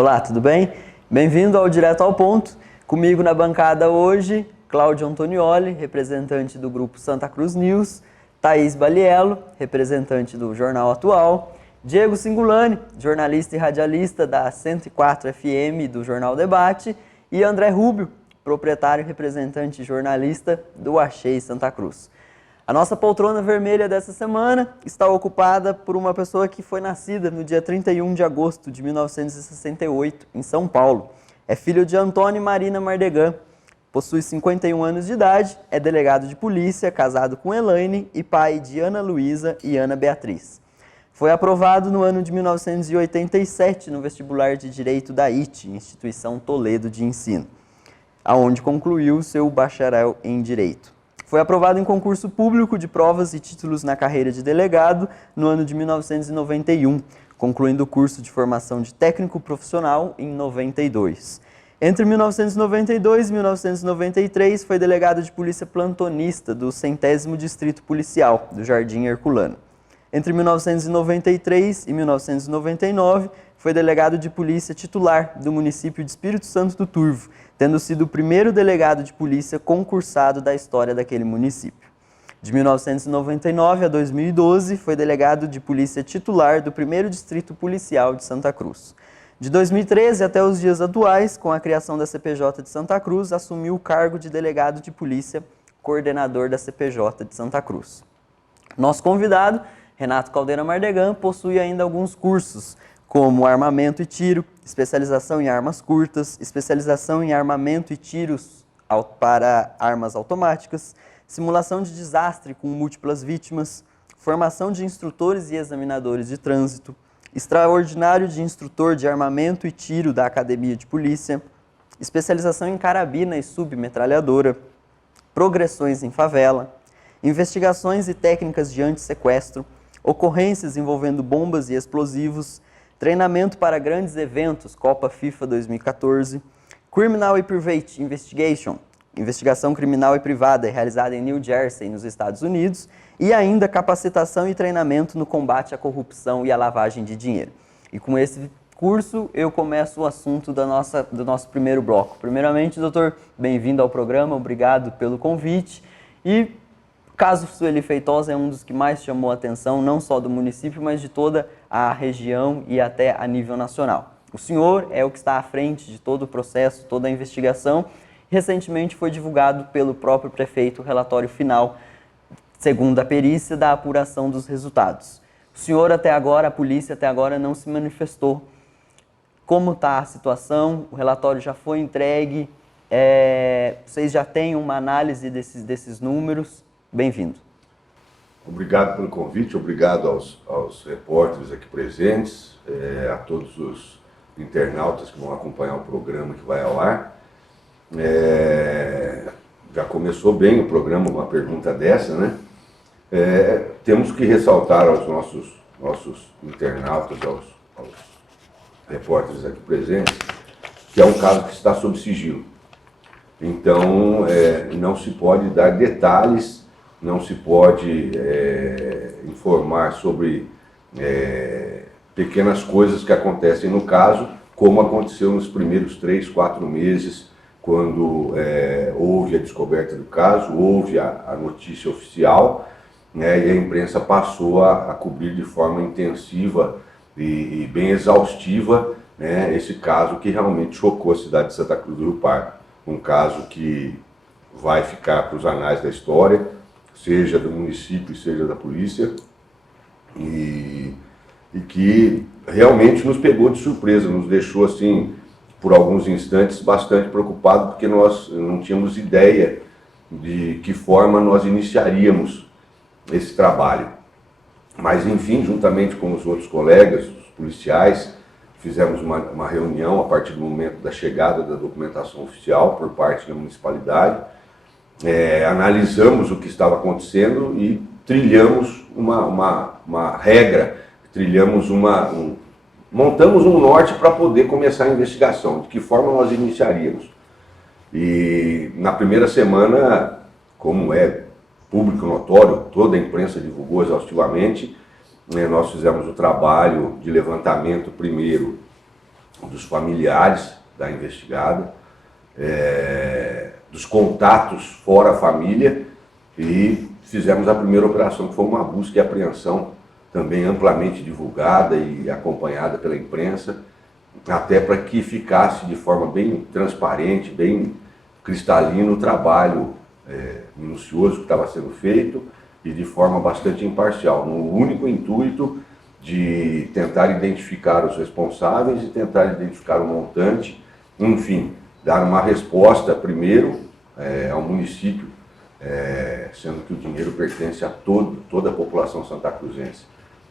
Olá, tudo bem? Bem-vindo ao Direto ao Ponto. Comigo na bancada hoje, Cláudio Antonioli, representante do Grupo Santa Cruz News, Thaís Baliello, representante do Jornal Atual, Diego Singulani, jornalista e radialista da 104 FM do Jornal Debate, e André Rubio, proprietário e representante jornalista do Achei Santa Cruz. A nossa poltrona vermelha dessa semana está ocupada por uma pessoa que foi nascida no dia 31 de agosto de 1968, em São Paulo. É filho de Antônio e Marina Mardegan, possui 51 anos de idade, é delegado de polícia, casado com Elaine e pai de Ana Luísa e Ana Beatriz. Foi aprovado no ano de 1987 no vestibular de Direito da ITE, Instituição Toledo de Ensino, aonde concluiu seu bacharel em Direito. Foi aprovado em concurso público de provas e títulos na carreira de delegado no ano de 1991, concluindo o curso de formação de técnico profissional em 92. Entre 1992 e 1993, foi delegado de polícia plantonista do 100º Distrito Policial, do Jardim Herculano. Entre 1993 e 1999, foi delegado de polícia titular do município de Espírito Santo do Turvo, tendo sido o primeiro delegado de polícia concursado da história daquele município. De 1999 a 2012, foi delegado de polícia titular do 1º Distrito Policial de Santa Cruz. De 2013 até os dias atuais, com a criação da CPJ de Santa Cruz, assumiu o cargo de delegado de polícia, coordenador da CPJ de Santa Cruz. Nosso convidado, Renato Caldeira Mardegan, possui ainda alguns cursos, como armamento e tiro, especialização em armas curtas, especialização em armamento e tiros para armas automáticas, simulação de desastre com múltiplas vítimas, formação de instrutores e examinadores de trânsito, extraordinário de instrutor de armamento e tiro da Academia de Polícia, especialização em carabina e submetralhadora, progressões em favela, investigações e técnicas de antissequestro, ocorrências envolvendo bombas e explosivos, treinamento para grandes eventos, Copa FIFA 2014, Criminal and Private Investigation, investigação criminal e privada realizada em New Jersey, nos Estados Unidos, e ainda capacitação e treinamento no combate à corrupção e à lavagem de dinheiro. E com esse curso, eu começo o assunto do nosso primeiro bloco. Primeiramente, doutor, bem-vindo ao programa, obrigado pelo convite. E o caso Sueli Feitosa é um dos que mais chamou a atenção, não só do município, mas de toda a região e até a nível nacional. O senhor é o que está à frente de todo o processo, toda a investigação. Recentemente foi divulgado pelo próprio prefeito o relatório final, segundo a perícia, da apuração dos resultados. O senhor até agora, a polícia até agora não se manifestou. Como está a situação? O relatório já foi entregue? Vocês já têm uma análise desses números? Bem-vindo. Obrigado pelo convite, obrigado aos repórteres aqui presentes, a todos os internautas que vão acompanhar o programa que vai ao ar. Já começou bem o programa, uma pergunta dessa, né? Temos que ressaltar aos nossos internautas, aos repórteres aqui presentes, que é um caso que está sob sigilo. Então, não se pode dar detalhes, não se pode informar sobre pequenas coisas que acontecem no caso, como aconteceu nos primeiros 3, 4 meses, quando houve a descoberta do caso, houve a notícia oficial, né, e a imprensa passou a cobrir de forma intensiva e bem exaustiva, né, esse caso que realmente chocou a cidade de Santa Cruz do Rio Pardo. Um caso que vai ficar para os anais da história, seja do município, seja da polícia, e que realmente nos pegou de surpresa, nos deixou assim, por alguns instantes, bastante preocupado, porque nós não tínhamos ideia de que forma nós iniciaríamos esse trabalho. Mas, enfim, juntamente com os outros colegas, os policiais, fizemos uma reunião a partir do momento da chegada da documentação oficial por parte da municipalidade, analisamos o que estava acontecendo e trilhamos uma regra, montamos um norte para poder começar a investigação, de que forma nós iniciaríamos. E na primeira semana, como é público notório, toda a imprensa divulgou exaustivamente, nós fizemos o trabalho de levantamento primeiro dos familiares da investigada, dos contatos fora a família, e fizemos a primeira operação, que foi uma busca e apreensão também amplamente divulgada e acompanhada pela imprensa, até para que ficasse de forma bem transparente, bem cristalino o trabalho minucioso que estava sendo feito e de forma bastante imparcial, no único intuito de tentar identificar os responsáveis e tentar identificar o montante, enfim, dar uma resposta primeiro ao município, sendo que o dinheiro pertence a toda a população santacruzense.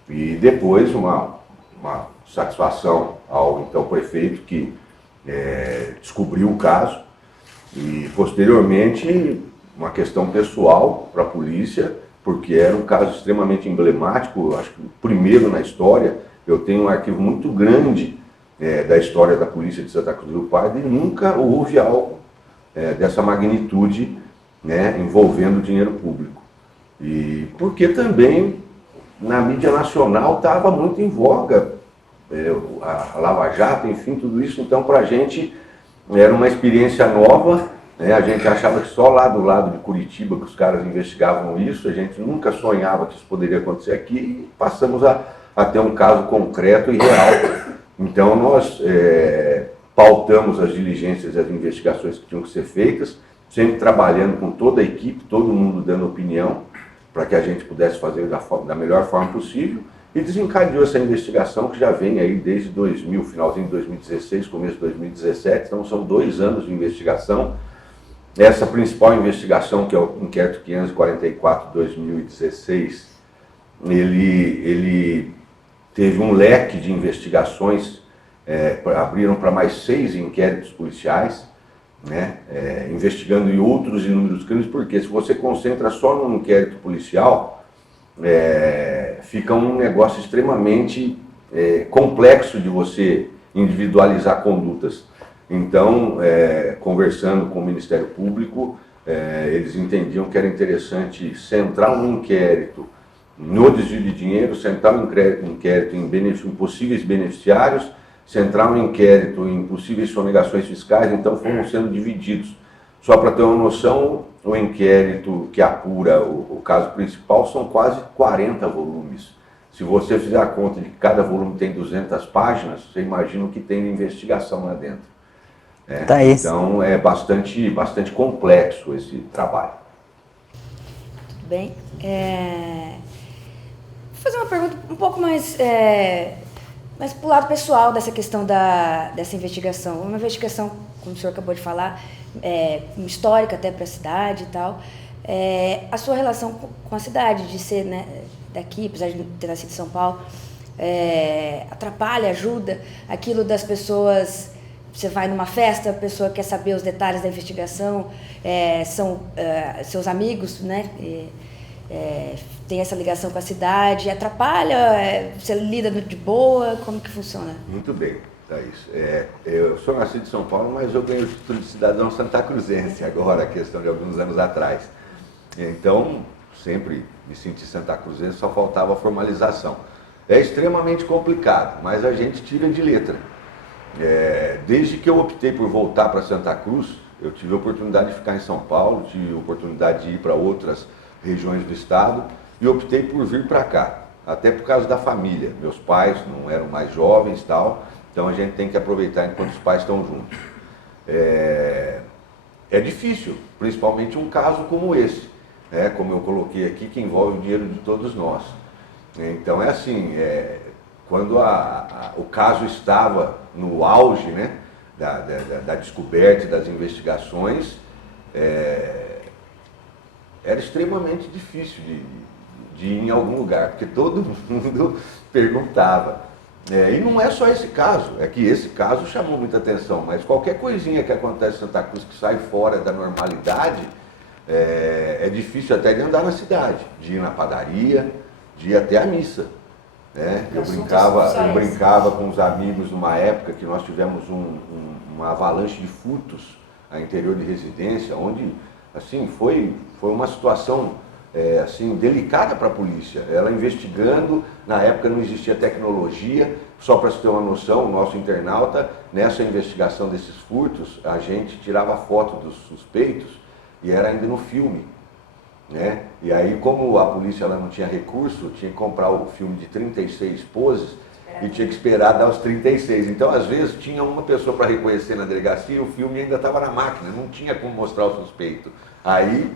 E depois uma satisfação ao então prefeito que descobriu o caso, e posteriormente uma questão pessoal para a polícia, porque era um caso extremamente emblemático, acho que o primeiro na história. Eu tenho um arquivo muito grande da história da polícia de Santa Cruz do Pardo, e nunca houve algo dessa magnitude, né, envolvendo dinheiro público. E porque também na mídia nacional estava muito em voga a Lava Jato, enfim, tudo isso. Então, para a gente era uma experiência nova, né? A gente achava que só lá do lado de Curitiba que os caras investigavam isso, a gente nunca sonhava que isso poderia acontecer aqui, e passamos a ter um caso concreto e real. Então, nós pautamos as diligências e as investigações que tinham que ser feitas, sempre trabalhando com toda a equipe, todo mundo dando opinião, para que a gente pudesse fazer da melhor forma possível, e desencadeou essa investigação que já vem aí desde 2000, finalzinho de 2016, começo de 2017, então são 2 anos de investigação. Essa principal investigação, que é o inquérito 544-2016, ele teve um leque de investigações, abriram para mais 6 inquéritos policiais, né, investigando em outros inúmeros crimes, porque se você concentra só no inquérito policial, fica um negócio extremamente complexo de você individualizar condutas. Então, conversando com o Ministério Público, eles entendiam que era interessante centrar um inquérito no desvio de dinheiro, centrar um inquérito em possíveis beneficiários, centrar um inquérito em possíveis sonegações fiscais. Então foram sendo divididos. Só para ter uma noção, o inquérito que apura o caso principal são quase 40 volumes. Se você fizer a conta de que cada volume tem 200 páginas, você imagina o que tem de investigação lá dentro. Então é bastante complexo esse trabalho. Tudo bem. Vou fazer uma pergunta um pouco mais para o lado pessoal dessa questão dessa investigação. Uma investigação, como o senhor acabou de falar, histórica até para a cidade e tal. A sua relação com a cidade, de ser, né, daqui, apesar de ter nascido em São Paulo, atrapalha, ajuda aquilo das pessoas. Você vai numa festa, a pessoa quer saber os detalhes da investigação, são seus amigos, né? Tem essa ligação com a cidade, atrapalha, você lida de boa, como que funciona? Muito bem, Thaís. Eu sou nascido em São Paulo, mas eu ganhei o título de cidadão santacruzense agora, a questão de alguns anos atrás. Então, sempre me senti santacruzense, só faltava a formalização. É extremamente complicado, mas a gente tira de letra. Desde que eu optei por voltar para Santa Cruz, eu tive a oportunidade de ficar em São Paulo, tive a oportunidade de ir para outras regiões do estado, e optei por vir para cá, até por causa da família. Meus pais não eram mais jovens e tal, então a gente tem que aproveitar enquanto os pais estão juntos. É difícil, principalmente um caso como esse, como eu coloquei aqui, que envolve o dinheiro de todos nós. Então é assim, quando o caso estava no auge, né, da descoberta e das investigações, era extremamente difícil de ir em algum lugar, porque todo mundo perguntava. E não é só esse caso, é que esse caso chamou muita atenção, mas qualquer coisinha que acontece em Santa Cruz que sai fora da normalidade, é difícil até de andar na cidade, de ir na padaria, de ir até a missa. Eu brincava com os amigos numa época que nós tivemos uma avalanche de furtos a interior de residência, onde assim, foi uma situação assim, delicada para a polícia. Ela investigando, na época não existia tecnologia, só para se ter uma noção, o nosso internauta, nessa investigação desses furtos, a gente tirava foto dos suspeitos e era ainda no filme, né? E aí, como a polícia ela não tinha recurso, tinha que comprar o filme de 36 poses e tinha que esperar dar os 36. Então, às vezes, tinha uma pessoa para reconhecer na delegacia e o filme ainda estava na máquina, não tinha como mostrar o suspeito. Aí,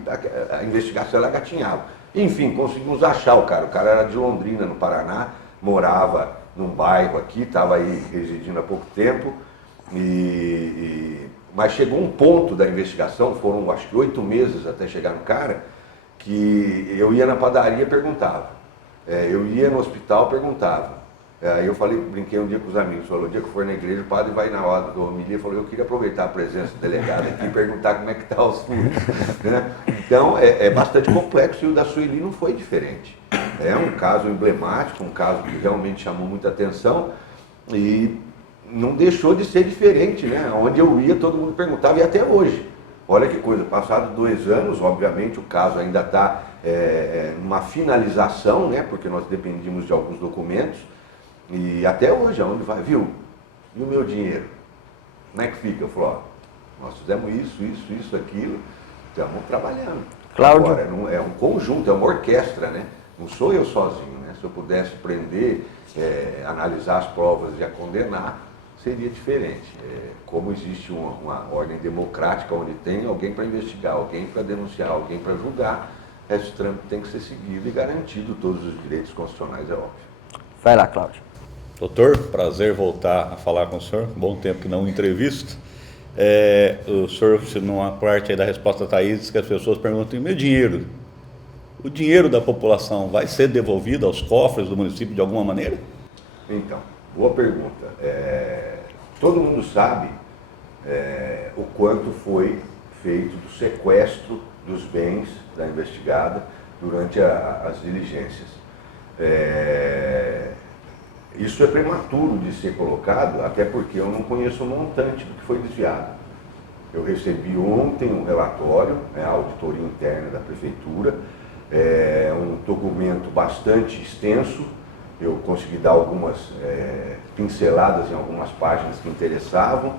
a investigação ela gatinhava. Enfim, conseguimos achar o cara era de Londrina, no Paraná, morava num bairro aqui, estava aí residindo há pouco tempo, mas chegou um ponto da investigação, foram acho que 8 meses até chegar no cara, que eu ia na padaria e perguntava, eu ia no hospital e perguntava. Aí eu brinquei um dia com os amigos, falou, o dia que for na igreja, o padre vai na hora do homilia e falou, eu queria aproveitar a presença do delegado aqui e perguntar como é que está os furtos. Né? Então é bastante complexo e o da Sueli não foi diferente. É um caso emblemático, um caso que realmente chamou muita atenção e não deixou de ser diferente, né? Onde eu ia, todo mundo perguntava, e até hoje. Olha que coisa, passados 2 anos, obviamente o caso ainda está numa finalização, né? Porque nós dependíamos de alguns documentos, e até hoje, aonde vai, viu? E o meu dinheiro? Como é que fica? Eu falo, ó, nós fizemos isso, aquilo, estamos trabalhando. Cláudio. Agora, é um conjunto, é uma orquestra, né? Não sou eu sozinho, né? Se eu pudesse prender, analisar as provas e a condenar, seria diferente. Como existe uma ordem democrática onde tem alguém para investigar, alguém para denunciar, alguém para julgar, esse trâmite tem que ser seguido e garantido todos os direitos constitucionais, é óbvio. Vai lá, Cláudio. Doutor, prazer voltar a falar com o senhor, bom tempo que não entrevisto. O senhor, numa parte aí da resposta da Thaís, que as pessoas perguntam, e meu dinheiro? O dinheiro da população vai ser devolvido aos cofres do município de alguma maneira? Então, boa pergunta. Todo mundo sabe o quanto foi feito do sequestro dos bens da investigada durante as diligências. Isso é prematuro de ser colocado, até porque eu não conheço o montante do que foi desviado. Eu recebi ontem um relatório, a auditoria interna da prefeitura, um documento bastante extenso. Eu consegui dar algumas pinceladas em algumas páginas que interessavam,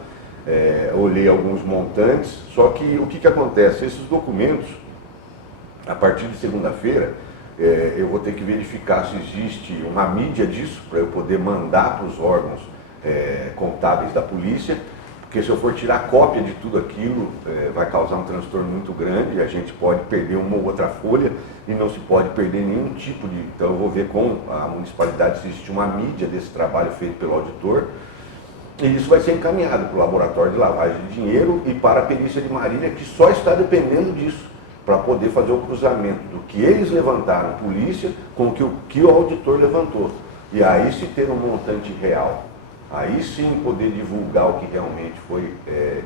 olhei alguns montantes, só que o que acontece? Esses documentos, a partir de segunda-feira, eu vou ter que verificar se existe uma mídia disso, para eu poder mandar para os órgãos contábeis da polícia, porque se eu for tirar cópia de tudo aquilo, vai causar um transtorno muito grande, a gente pode perder uma ou outra folha e não se pode perder nenhum tipo de... Então eu vou ver com a municipalidade se existe uma mídia desse trabalho feito pelo auditor, e isso vai ser encaminhado para o laboratório de lavagem de dinheiro e para a perícia de Marília, que só está dependendo disso, para poder fazer o cruzamento do que eles levantaram, polícia, com o que o auditor levantou. E aí se ter um montante real, aí sim poder divulgar o que realmente foi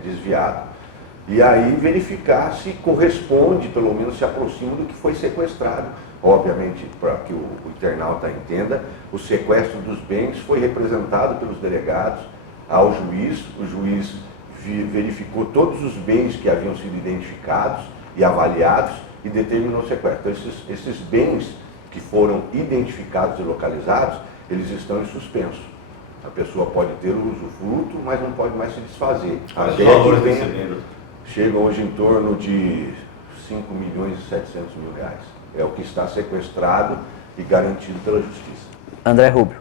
desviado. E aí verificar se corresponde, pelo menos se aproxima do que foi sequestrado. Obviamente, para que o internauta entenda, o sequestro dos bens foi representado pelos delegados ao juiz, o juiz verificou todos os bens que haviam sido identificados e avaliados e determinou o sequestro. Então, esses bens que foram identificados e localizados, eles estão em suspenso. A pessoa pode ter o usufruto, mas não pode mais se desfazer. Mas os valores desse dinheiro chegam hoje em torno de 5 milhões e 700 mil reais. É o que está sequestrado e garantido pela Justiça. André Rubio.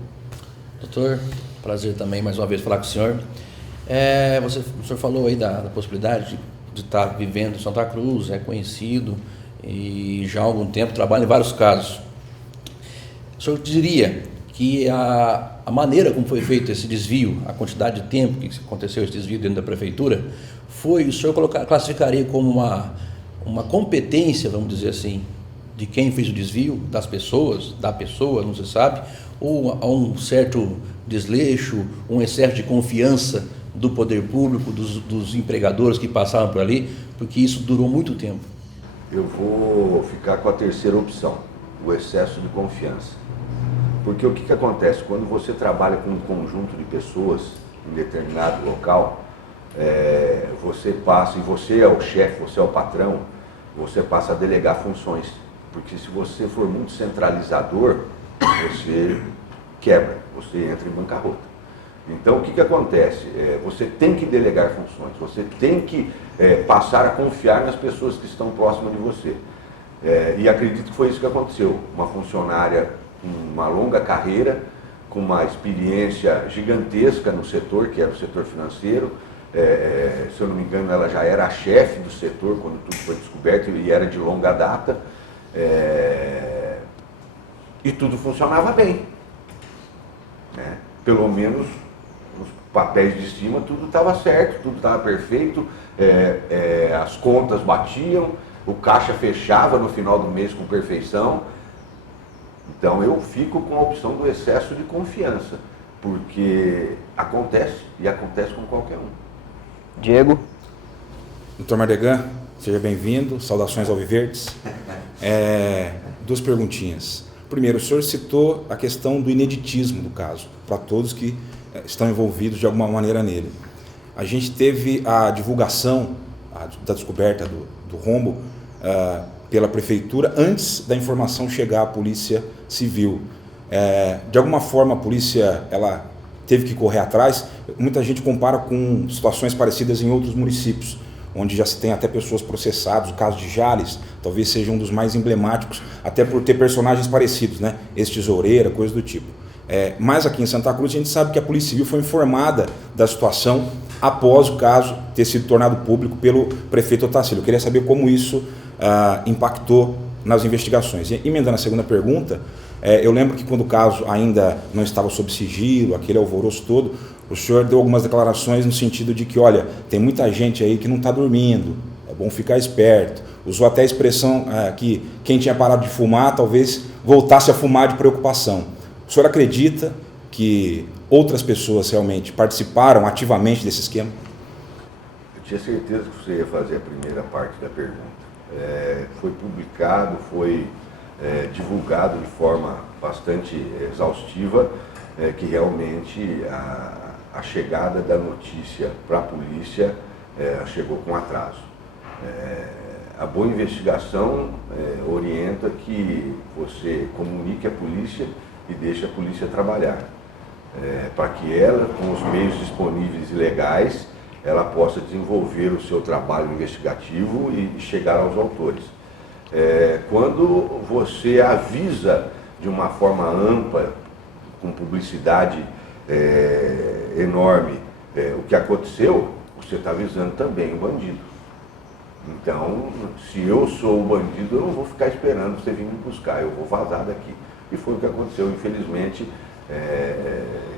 Doutor, prazer também mais uma vez falar com o senhor. O senhor falou aí da possibilidade de estar vivendo em Santa Cruz, é conhecido e já há algum tempo trabalha em vários casos. O senhor diria que a maneira como foi feito esse desvio, a quantidade de tempo que aconteceu esse desvio dentro da prefeitura, o senhor classificaria como uma competência, vamos dizer assim, de quem fez o desvio, das pessoas, da pessoa, não se sabe, ou a um certo desleixo, um excesso de confiança do poder público, dos empregadores que passaram por ali, porque isso durou muito tempo? Eu vou ficar com a terceira opção, o excesso de confiança. Porque o que acontece? Quando você trabalha com um conjunto de pessoas em determinado local, você passa, e você é o chefe, você é o patrão, você passa a delegar funções. porque se você for muito centralizador, você quebra, você entra em bancarrota. Então, o que acontece? Você tem que delegar funções, você tem que passar a confiar nas pessoas que estão próximas de você. E acredito que foi isso que aconteceu. Uma funcionária com uma longa carreira, com uma experiência gigantesca no setor, que era o setor financeiro. Se eu não me engano, ela já era a chefe do setor quando tudo foi descoberto e era de longa data. E tudo funcionava bem. Né? Pelo menos nos papéis de cima tudo estava certo, tudo estava perfeito, as contas batiam, o caixa fechava no final do mês com perfeição. Então eu fico com a opção do excesso de confiança, porque acontece, e acontece com qualquer um. Diego? Dr. Mardegan, seja bem-vindo, saudações alviverdes. 2 perguntinhas. Primeiro, o senhor citou a questão do ineditismo do caso, para todos que estão envolvidos de alguma maneira nele. A gente teve a divulgação da descoberta do rombo pela prefeitura antes da informação chegar à Polícia Civil. De alguma forma a polícia ela teve que correr atrás. Muita gente compara com situações parecidas em outros municípios, onde já se tem até pessoas processadas. O caso de Jales talvez seja um dos mais emblemáticos, até por ter personagens parecidos, né? Ex-tesoureira, coisa do tipo. Mas aqui em Santa Cruz a gente sabe que a Polícia Civil foi informada da situação após o caso ter sido tornado público pelo prefeito Otacílio. Eu queria saber como isso impactou nas investigações. E emendando a segunda pergunta, eu lembro que quando o caso ainda não estava sob sigilo, aquele alvoroço todo, o senhor deu algumas declarações no sentido de que, olha, tem muita gente aí que não está dormindo, é bom ficar esperto. Usou até a expressão que quem tinha parado de fumar talvez voltasse a fumar de preocupação. O senhor acredita que outras pessoas realmente participaram ativamente desse esquema? Eu tinha certeza que você ia fazer a primeira parte da pergunta. Foi publicado, foi divulgado de forma bastante exaustiva, que realmente a chegada da notícia para a polícia chegou com atraso. A boa investigação orienta que você comunique a polícia e deixe a polícia trabalhar, para que ela, com os meios disponíveis e legais, ela possa desenvolver o seu trabalho investigativo e chegar aos autores. Quando você avisa de uma forma ampla, com publicidade enorme, o que aconteceu, você está avisando também o bandido. Então, se eu sou o bandido, eu não vou ficar esperando você vir me buscar, eu vou vazar daqui. E foi o que aconteceu, infelizmente.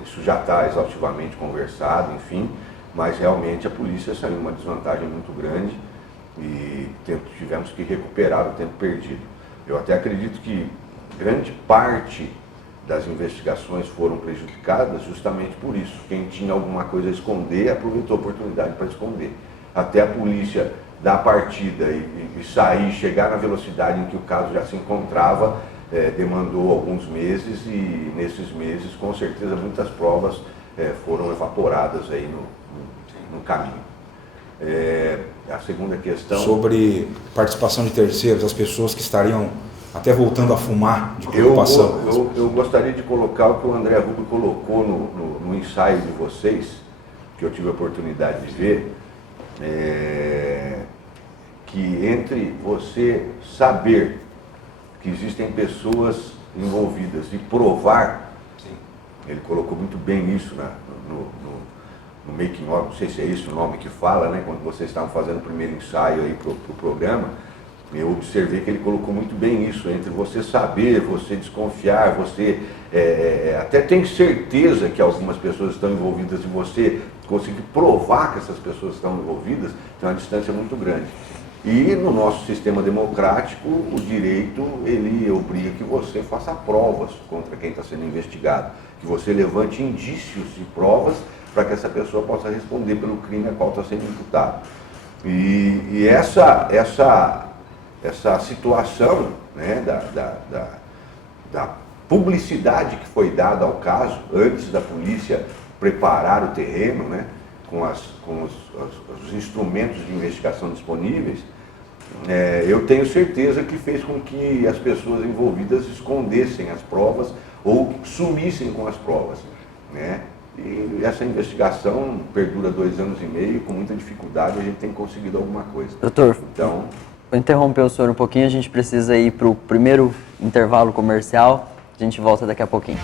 Isso já está exaustivamente conversado, enfim, mas realmente a polícia saiu uma desvantagem muito grande e tivemos que recuperar o tempo perdido. Eu até acredito que grande parte das investigações foram prejudicadas justamente por isso. Quem tinha alguma coisa a esconder aproveitou a oportunidade para esconder. Até a polícia dar a partida e sair, chegar na velocidade em que o caso já se encontrava, demandou alguns meses, e nesses meses com certeza muitas provas foram evaporadas aí no caminho. A segunda questão... Sobre participação de terceiros, as pessoas que estariam até voltando a fumar de preocupação. Eu gostaria de colocar o que o André Rubio colocou no ensaio de vocês, que eu tive a oportunidade de ver, que entre você saber que existem pessoas envolvidas e provar, ele colocou muito bem isso no making of, não sei se é esse o nome que fala, né, quando vocês estavam fazendo o primeiro ensaio aí para o programa, eu observei que ele colocou muito bem isso, entre você saber, você desconfiar, você até tem certeza que algumas pessoas estão envolvidas e você conseguir provar que essas pessoas estão envolvidas, tem uma distância muito grande. E no nosso sistema democrático, o direito, ele obriga que você faça provas contra quem está sendo investigado, que você levante indícios e provas para que essa pessoa possa responder pelo crime a qual está sendo imputado. E essa situação, né, da publicidade que foi dada ao caso, antes da polícia preparar o terreno, né, com os instrumentos de investigação disponíveis, eu tenho certeza que fez com que as pessoas envolvidas escondessem as provas ou sumissem com as provas, né? E essa investigação perdura 2 anos e meio, com muita dificuldade a gente tem conseguido alguma coisa. Doutor, então, vou interromper o senhor um pouquinho, a gente precisa ir para o primeiro intervalo comercial, a gente volta daqui a pouquinho.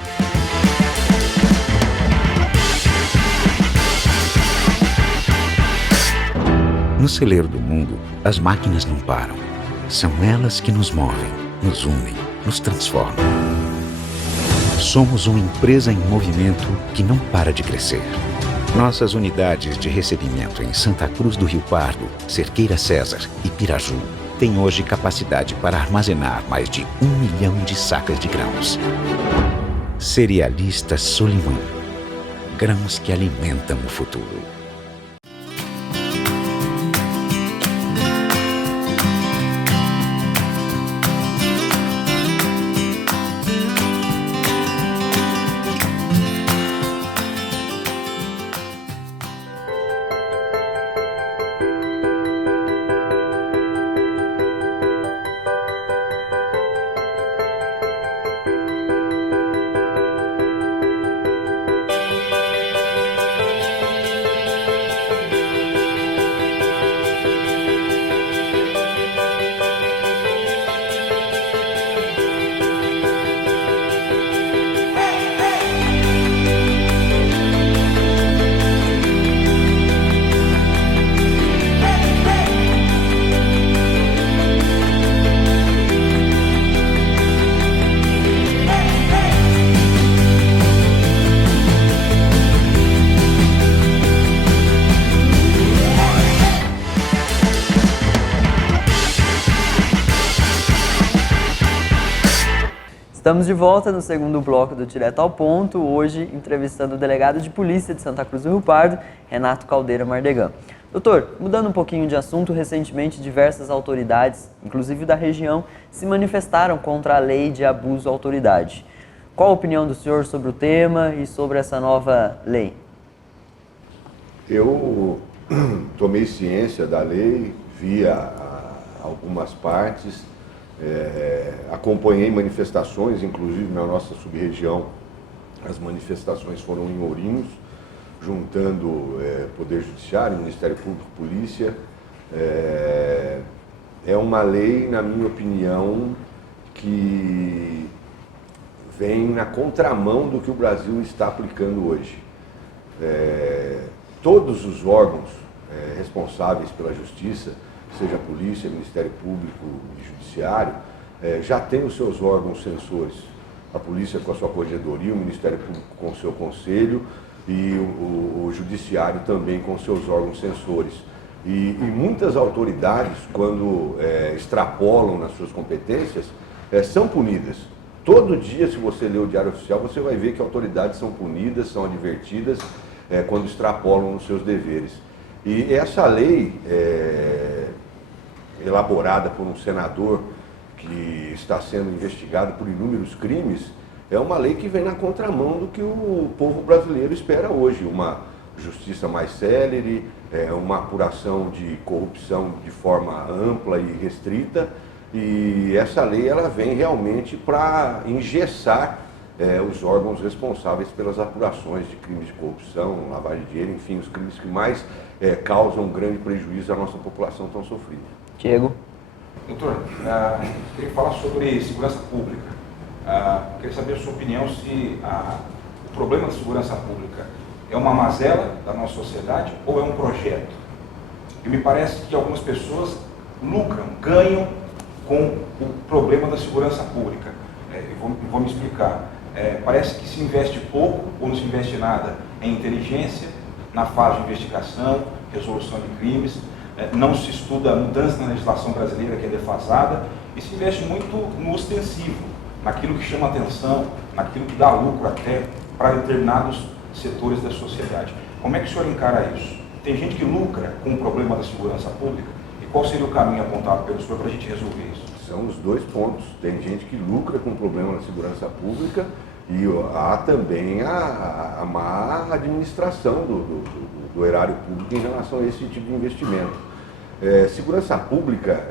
No celeiro do mundo, as máquinas não param. São elas que nos movem, nos unem, nos transformam. Somos uma empresa em movimento que não para de crescer. Nossas unidades de recebimento em Santa Cruz do Rio Pardo, Cerqueira César e Piraju têm hoje capacidade para armazenar mais de 1 milhão de sacas de grãos. Cerealista Solimão. Grãos que alimentam o futuro. Estamos de volta no segundo bloco do Direto ao Ponto, hoje entrevistando o delegado de polícia de Santa Cruz do Rio Pardo, Renato Caldeira Mardegan. Doutor, mudando um pouquinho de assunto, recentemente diversas autoridades, inclusive da região, se manifestaram contra a lei de abuso à autoridade. Qual a opinião do senhor sobre o tema e sobre essa nova lei? Eu tomei ciência da lei, vi algumas partes, acompanhei manifestações, inclusive na nossa sub-região, as manifestações foram em Ourinhos, juntando Poder Judiciário, Ministério Público, Polícia. É uma lei, na minha opinião, que vem na contramão do que o Brasil está aplicando hoje. Todos os órgãos responsáveis pela justiça, seja polícia, Ministério Público e Judiciário, já têm os seus órgãos censores. A polícia com a sua corregedoria, o Ministério Público com o seu conselho e o Judiciário também com seus órgãos censores. E muitas autoridades, quando extrapolam nas suas competências, são punidas. Todo dia, se você ler o Diário Oficial, você vai ver que autoridades são punidas, são advertidas quando extrapolam nos seus deveres. E essa lei, elaborada por um senador que está sendo investigado por inúmeros crimes, é uma lei que vem na contramão do que o povo brasileiro espera hoje. Uma justiça mais célere, uma apuração de corrupção de forma ampla e restrita. E essa lei ela vem realmente para engessar os órgãos responsáveis pelas apurações de crimes de corrupção, lavagem de dinheiro, enfim, os crimes que mais causam grande prejuízo à nossa população tão sofrida. Diego. Doutor, queria falar sobre segurança pública. Queria saber a sua opinião se o problema da segurança pública é uma mazela da nossa sociedade ou é um projeto. E me parece que algumas pessoas lucram, ganham com o problema da segurança pública. Vou me explicar. Parece que se investe pouco ou não se investe nada em inteligência, na fase de investigação, resolução de crimes, não se estuda a mudança na legislação brasileira, que é defasada, e se investe muito no ostensivo, naquilo que chama atenção, naquilo que dá lucro até para determinados setores da sociedade. Como é que o senhor encara isso? Tem gente que lucra com o problema da segurança pública? E qual seria o caminho apontado pelo senhor para a gente resolver isso? São os dois pontos. Tem gente que lucra com o problema da segurança pública e há também a má administração do erário público em relação a esse tipo de investimento. Segurança pública,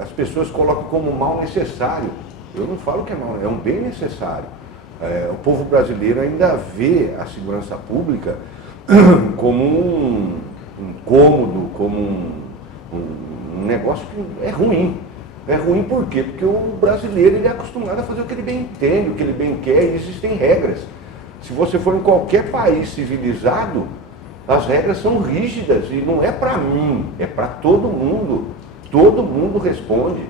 as pessoas colocam como mal necessário. Eu não falo que é mal, é um bem necessário. O povo brasileiro ainda vê a segurança pública como um cômodo, como um negócio que é ruim. É ruim por quê? Porque o brasileiro ele é acostumado a fazer o que ele bem entende, o que ele bem quer, e existem regras. Se você for em qualquer país civilizado, as regras são rígidas e não é para mim, é para todo mundo. Todo mundo responde.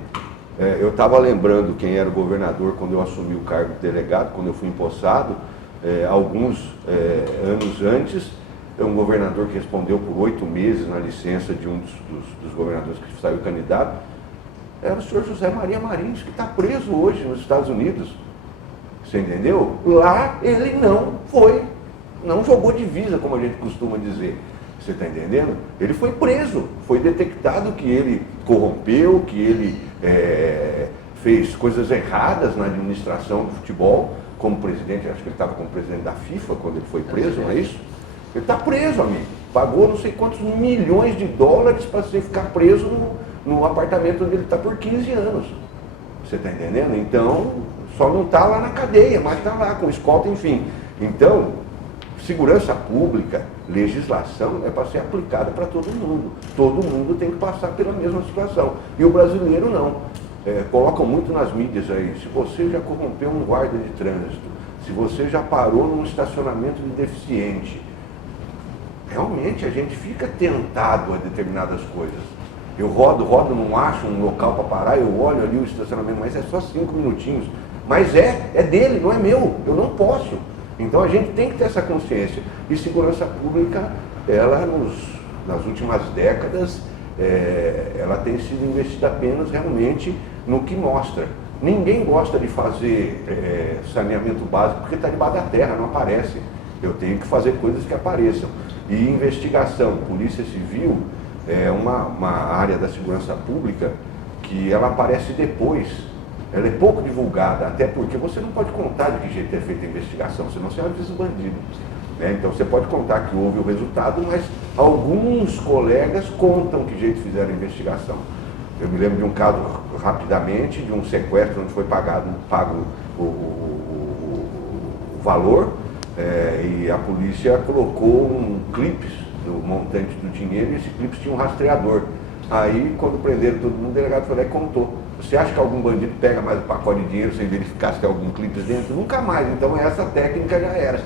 Eu estava lembrando quem era o governador quando eu assumi o cargo de delegado, quando eu fui empossado, alguns anos antes, um governador que respondeu por 8 meses na licença de um dos governadores que saiu candidato, era o senhor José Maria Marins, que está preso hoje nos Estados Unidos. Você entendeu? Lá ele não jogou divisa, como a gente costuma dizer. Você está entendendo? Ele foi preso, foi detectado que ele corrompeu, que ele fez coisas erradas na administração do futebol, como presidente, acho que ele estava como presidente da FIFA quando ele foi preso, não é isso? Ele está preso, amigo. Pagou não sei quantos milhões de dólares para você ficar preso no apartamento onde ele está por 15 anos. Você está entendendo? Então, só não está lá na cadeia, mas está lá com escolta, enfim. Então, segurança pública, legislação é para ser aplicada para todo mundo. Todo mundo tem que passar pela mesma situação. E o brasileiro não. Colocam muito nas mídias aí, se você já corrompeu um guarda de trânsito, se você já parou num estacionamento de deficiente, realmente a gente fica tentado a determinadas coisas. Eu rodo, não acho um local para parar, eu olho ali o estacionamento, mas é só 5 minutinhos. Mas é dele, não é meu, eu não posso. Então a gente tem que ter essa consciência. E segurança pública, ela nas últimas décadas, ela tem sido investida apenas realmente no que mostra. Ninguém gosta de fazer saneamento básico porque está debaixo da terra, não aparece. Eu tenho que fazer coisas que apareçam. E investigação, polícia civil, é uma área da segurança pública que ela aparece depois. Ela é pouco divulgada, até porque você não pode contar de que jeito é feita a investigação, senão você avisa o bandido. Então você pode contar que houve o resultado, mas alguns colegas contam que jeito fizeram a investigação. Eu me lembro de um caso, rapidamente, de um sequestro onde foi pago o valor, e a polícia colocou clipes do montante do dinheiro, e esse clipes tinha um rastreador. Aí, quando prenderam todo mundo, o delegado foi lá e contou. Você acha que algum bandido pega mais um pacote de dinheiro sem verificar se tem algum clipe dentro? Nunca mais. Então essa técnica já era.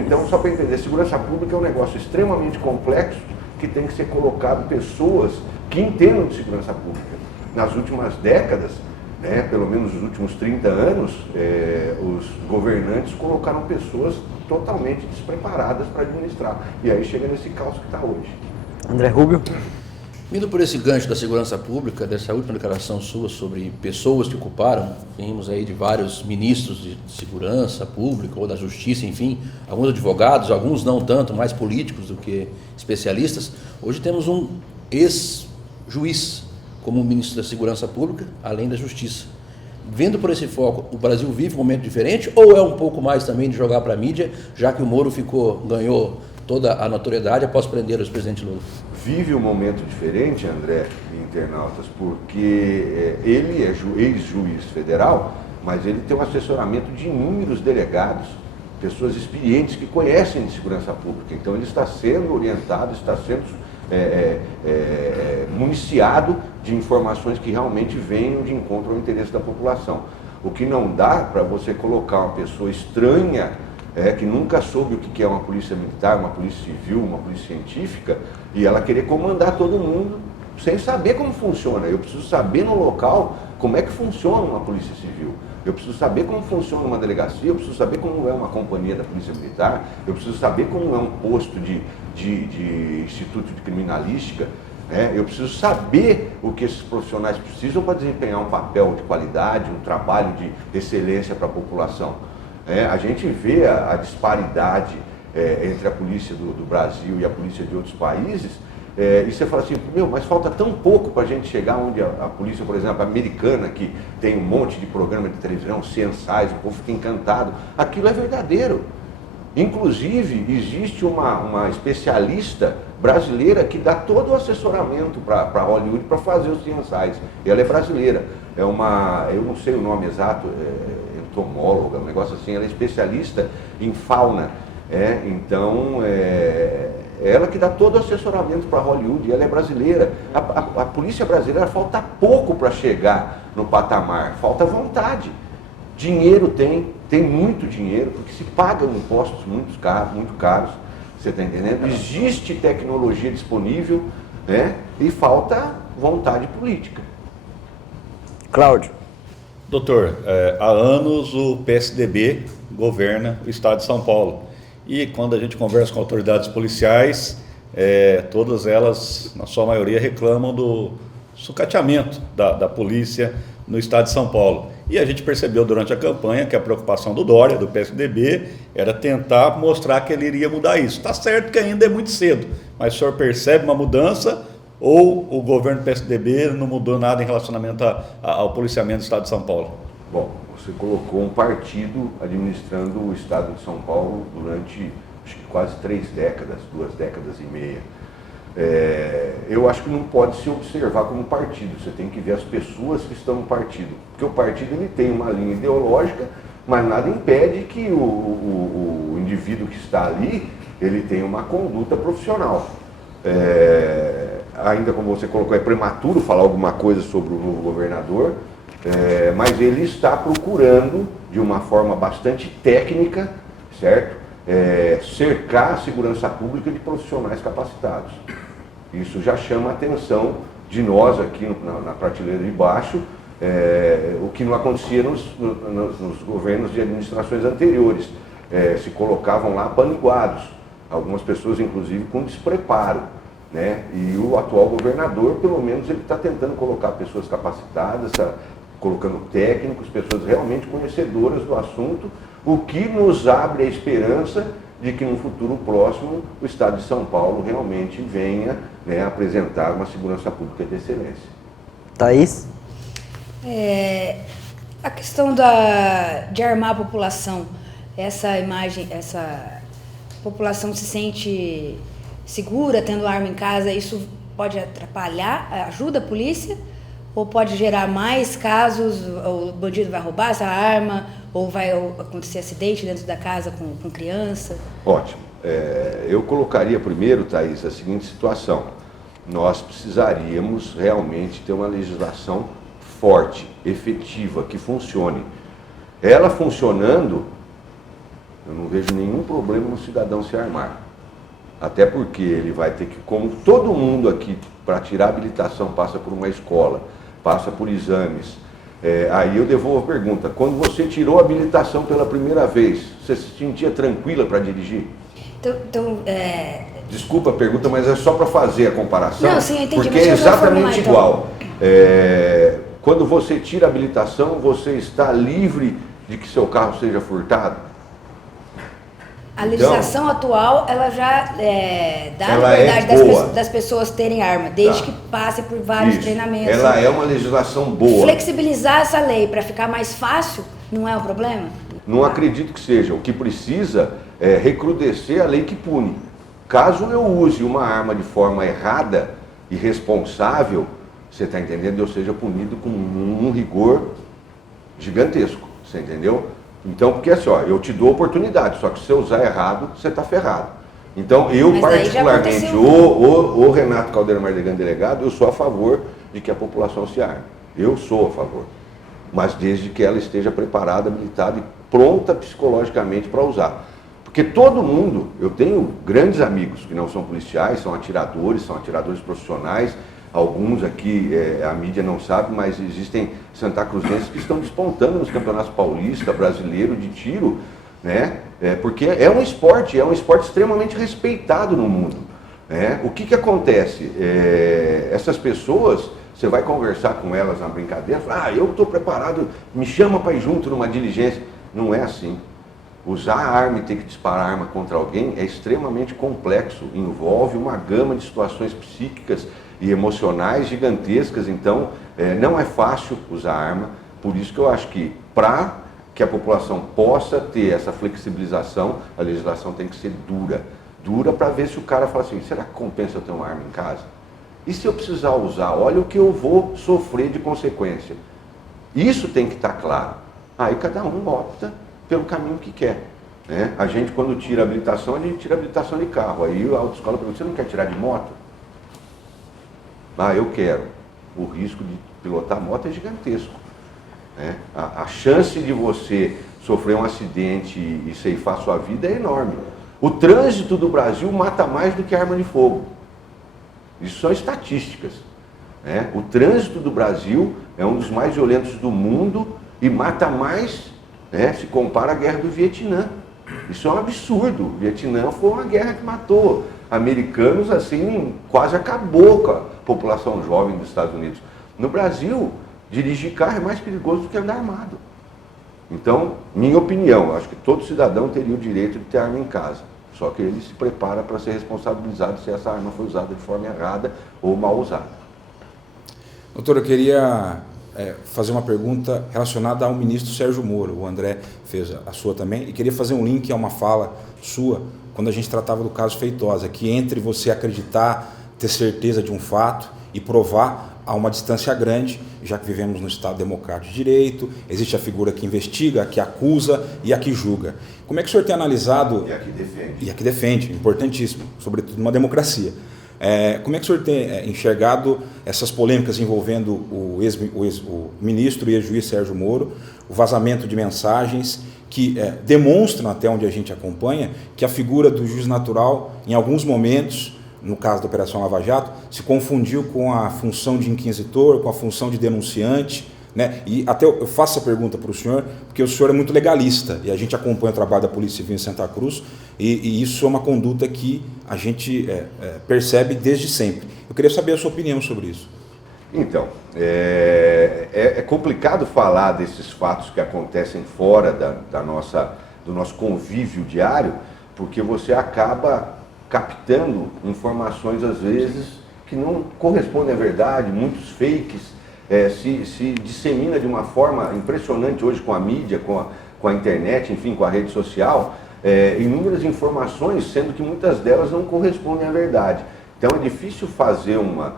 Então, só para entender, segurança pública é um negócio extremamente complexo que tem que ser colocado pessoas que entendam de segurança pública. Nas últimas décadas, pelo menos nos últimos 30 anos, os governantes colocaram pessoas totalmente despreparadas para administrar. E aí chega nesse caos que está hoje. André Rubio. Indo por esse gancho da segurança pública, dessa última declaração sua sobre pessoas que ocuparam, vimos aí de vários ministros de segurança pública ou da justiça, enfim, alguns advogados, alguns não tanto, mais políticos do que especialistas. Hoje temos um ex-juiz como ministro da segurança pública, além da justiça. Vendo por esse foco, o Brasil vive um momento diferente ou é um pouco mais também de jogar para a mídia, já que o Moro ganhou toda a notoriedade após prender o presidente Lula? Vive um momento diferente, André, de internautas, porque ele é ex-juiz federal, mas ele tem um assessoramento de inúmeros delegados, pessoas experientes que conhecem de segurança pública. Então ele está sendo orientado, está sendo municiado de informações que realmente venham de encontro ao interesse da população. O que não dá para você colocar uma pessoa estranha, que nunca soube o que é uma polícia militar, uma polícia civil, uma polícia científica, e ela querer comandar todo mundo sem saber como funciona. Eu preciso saber no local como é que funciona uma polícia civil. Eu preciso saber como funciona uma delegacia, eu preciso saber como é uma companhia da polícia militar, eu preciso saber como é um posto de instituto de criminalística. Eu preciso saber o que esses profissionais precisam para desempenhar um papel de qualidade, um trabalho de excelência para a população. A gente vê a disparidade entre a polícia do Brasil e a polícia de outros países, e você fala assim, mas falta tão pouco para a gente chegar onde a polícia, por exemplo, americana, que tem um monte de programa de televisão, CSI, o povo fica encantado. Aquilo é verdadeiro. Inclusive, existe uma especialista brasileira que dá todo o assessoramento para Hollywood para fazer os CSIs. Ela é brasileira, eu não sei o nome exato, entomóloga, um negócio assim, ela é especialista em fauna. Então, ela que dá todo o assessoramento para Hollywood, ela é brasileira. A polícia brasileira falta pouco para chegar no patamar, falta vontade. Dinheiro tem muito dinheiro, porque se pagam impostos muito caros, você está entendendo? Existe tecnologia disponível, né? E falta vontade política. Cláudio. Doutor, há anos o PSDB governa o estado de São Paulo. E quando a gente conversa com autoridades policiais, todas elas, na sua maioria, reclamam do sucateamento da polícia no estado de São Paulo. E a gente percebeu durante a campanha que a preocupação do Dória, do PSDB, era tentar mostrar que ele iria mudar isso. Está certo que ainda é muito cedo, mas o senhor percebe uma mudança ou o governo do PSDB não mudou nada em relacionamento ao policiamento do estado de São Paulo? Bom, você colocou um partido administrando o estado de São Paulo durante, acho que quase 3 décadas, 2 décadas e meia. Eu acho que não pode se observar como partido, você tem que ver as pessoas que estão no partido. Porque o partido ele tem uma linha ideológica, mas nada impede que o indivíduo que está ali, ele tenha uma conduta profissional. Ainda como você colocou, é prematuro falar alguma coisa sobre o novo governador, mas ele está procurando, de uma forma bastante técnica, certo? Cercar a segurança pública de profissionais capacitados. Isso já chama a atenção de nós aqui na prateleira de baixo, o que não acontecia nos governos de administrações anteriores. Se colocavam lá paniguados, algumas pessoas inclusive com despreparo, né? E o atual governador, pelo menos, ele está tentando colocar pessoas capacitadas, colocando técnicos, pessoas realmente conhecedoras do assunto, o que nos abre a esperança de que no futuro próximo o estado de São Paulo realmente venha, né, apresentar uma segurança pública de excelência. Thaís? A questão de armar a população, essa população se sente segura tendo arma em casa, isso pode atrapalhar, ajuda a polícia? Ou pode gerar mais casos, o bandido vai roubar essa arma, ou vai acontecer acidente dentro da casa com criança? Ótimo. Eu colocaria primeiro, Thaís, a seguinte situação. Nós precisaríamos realmente ter uma legislação forte, efetiva, que funcione. Ela funcionando, eu não vejo nenhum problema no cidadão se armar. Até porque ele vai ter que, como todo mundo aqui, para tirar a habilitação, passa por uma escola, passa por exames. Aí eu devolvo a pergunta, quando você tirou a habilitação pela primeira vez, você se sentia tranquila para dirigir? Desculpa a pergunta, mas é só para fazer a comparação. Não, sim, eu entendi, porque é exatamente igual. Quando você tira a habilitação, você está livre de que seu carro seja furtado? A legislação atual, ela já dá a ela liberdade das pessoas terem arma, desde que passe por vários treinamentos. Ela é uma legislação boa. Flexibilizar essa lei para ficar mais fácil não é um problema? Não acredito que seja. O que precisa é recrudescer a lei que pune. Caso eu use uma arma de forma errada, irresponsável, você está entendendo? Eu seja punido com um rigor gigantesco, você entendeu? Então, porque assim, ó, eu te dou oportunidade, só que se você usar errado, você está ferrado. Então, eu particularmente, o Renato Caldeira Mardegan, delegado, eu sou a favor de que a população se arme. Eu sou a favor. Mas desde que ela esteja preparada, habilitada e pronta psicologicamente para usar. Porque todo mundo, eu tenho grandes amigos que não são policiais, são atiradores profissionais. Alguns aqui, a mídia não sabe, mas existem santacruzenses que estão despontando nos campeonatos paulista, brasileiro, de tiro, né? Porque é um esporte extremamente respeitado no mundo. Né? O que acontece? Essas pessoas, você vai conversar com elas na brincadeira, fala, eu estou preparado, me chama para ir junto numa diligência. Não é assim. Usar a arma e ter que disparar a arma contra alguém é extremamente complexo, envolve uma gama de situações psíquicas e emocionais gigantescas, então não é fácil usar arma, por isso que eu acho que para que a população possa ter essa flexibilização, a legislação tem que ser dura para ver se o cara fala assim, será que compensa eu ter uma arma em casa? E se eu precisar usar, olha o que eu vou sofrer de consequência. Isso tem que estar claro. Aí cada um opta pelo caminho que quer. Né? A gente, quando tira a habilitação, a gente tira a habilitação de carro. Aí a autoescola pergunta, você não quer tirar de moto? Ah, eu quero. O risco de pilotar moto é gigantesco. Né? A chance de você sofrer um acidente e ceifar sua vida é enorme. O trânsito do Brasil mata mais do que arma de fogo. Isso são estatísticas. Né? O trânsito do Brasil é um dos mais violentos do mundo e mata mais, né, se compara à guerra do Vietnã. Isso é um absurdo. O Vietnã foi uma guerra que matou americanos, assim, quase acabou com a população jovem dos Estados Unidos. No Brasil, dirigir carro é mais perigoso do que andar armado. Então, minha opinião, eu acho que todo cidadão teria o direito de ter arma em casa. Só que ele se prepara para ser responsabilizado se essa arma foi usada de forma errada ou mal usada. Doutor, eu queria fazer uma pergunta relacionada ao ministro Sérgio Moro. O André fez a sua também. E queria fazer um link a uma fala sua, quando a gente tratava do caso Feitosa, que entre você acreditar, ter certeza de um fato e provar a uma distância grande, já que vivemos no Estado democrático de direito, existe a figura que investiga, a que acusa e a que julga. Como é que o senhor tem analisado... E a que defende. E a que defende, importantíssimo, sobretudo numa democracia. Como é que o senhor tem enxergado essas polêmicas envolvendo o ministro e ex-juiz Sérgio Moro, o vazamento de mensagens que demonstram, até onde a gente acompanha, que a figura do juiz natural, em alguns momentos, no caso da Operação Lava Jato, se confundiu com a função de inquisitor, com a função de denunciante, né? E até eu faço essa pergunta para o senhor, porque o senhor é muito legalista, e a gente acompanha o trabalho da Polícia Civil em Santa Cruz, e isso é uma conduta que a gente percebe desde sempre. Eu queria saber a sua opinião sobre isso. Então, é complicado falar desses fatos que acontecem fora do nosso convívio diário, porque você acaba captando informações, às vezes, que não correspondem à verdade, muitos fakes, se dissemina de uma forma impressionante hoje com a mídia, com a internet, enfim, com a rede social, inúmeras informações, sendo que muitas delas não correspondem à verdade. Então é difícil fazer uma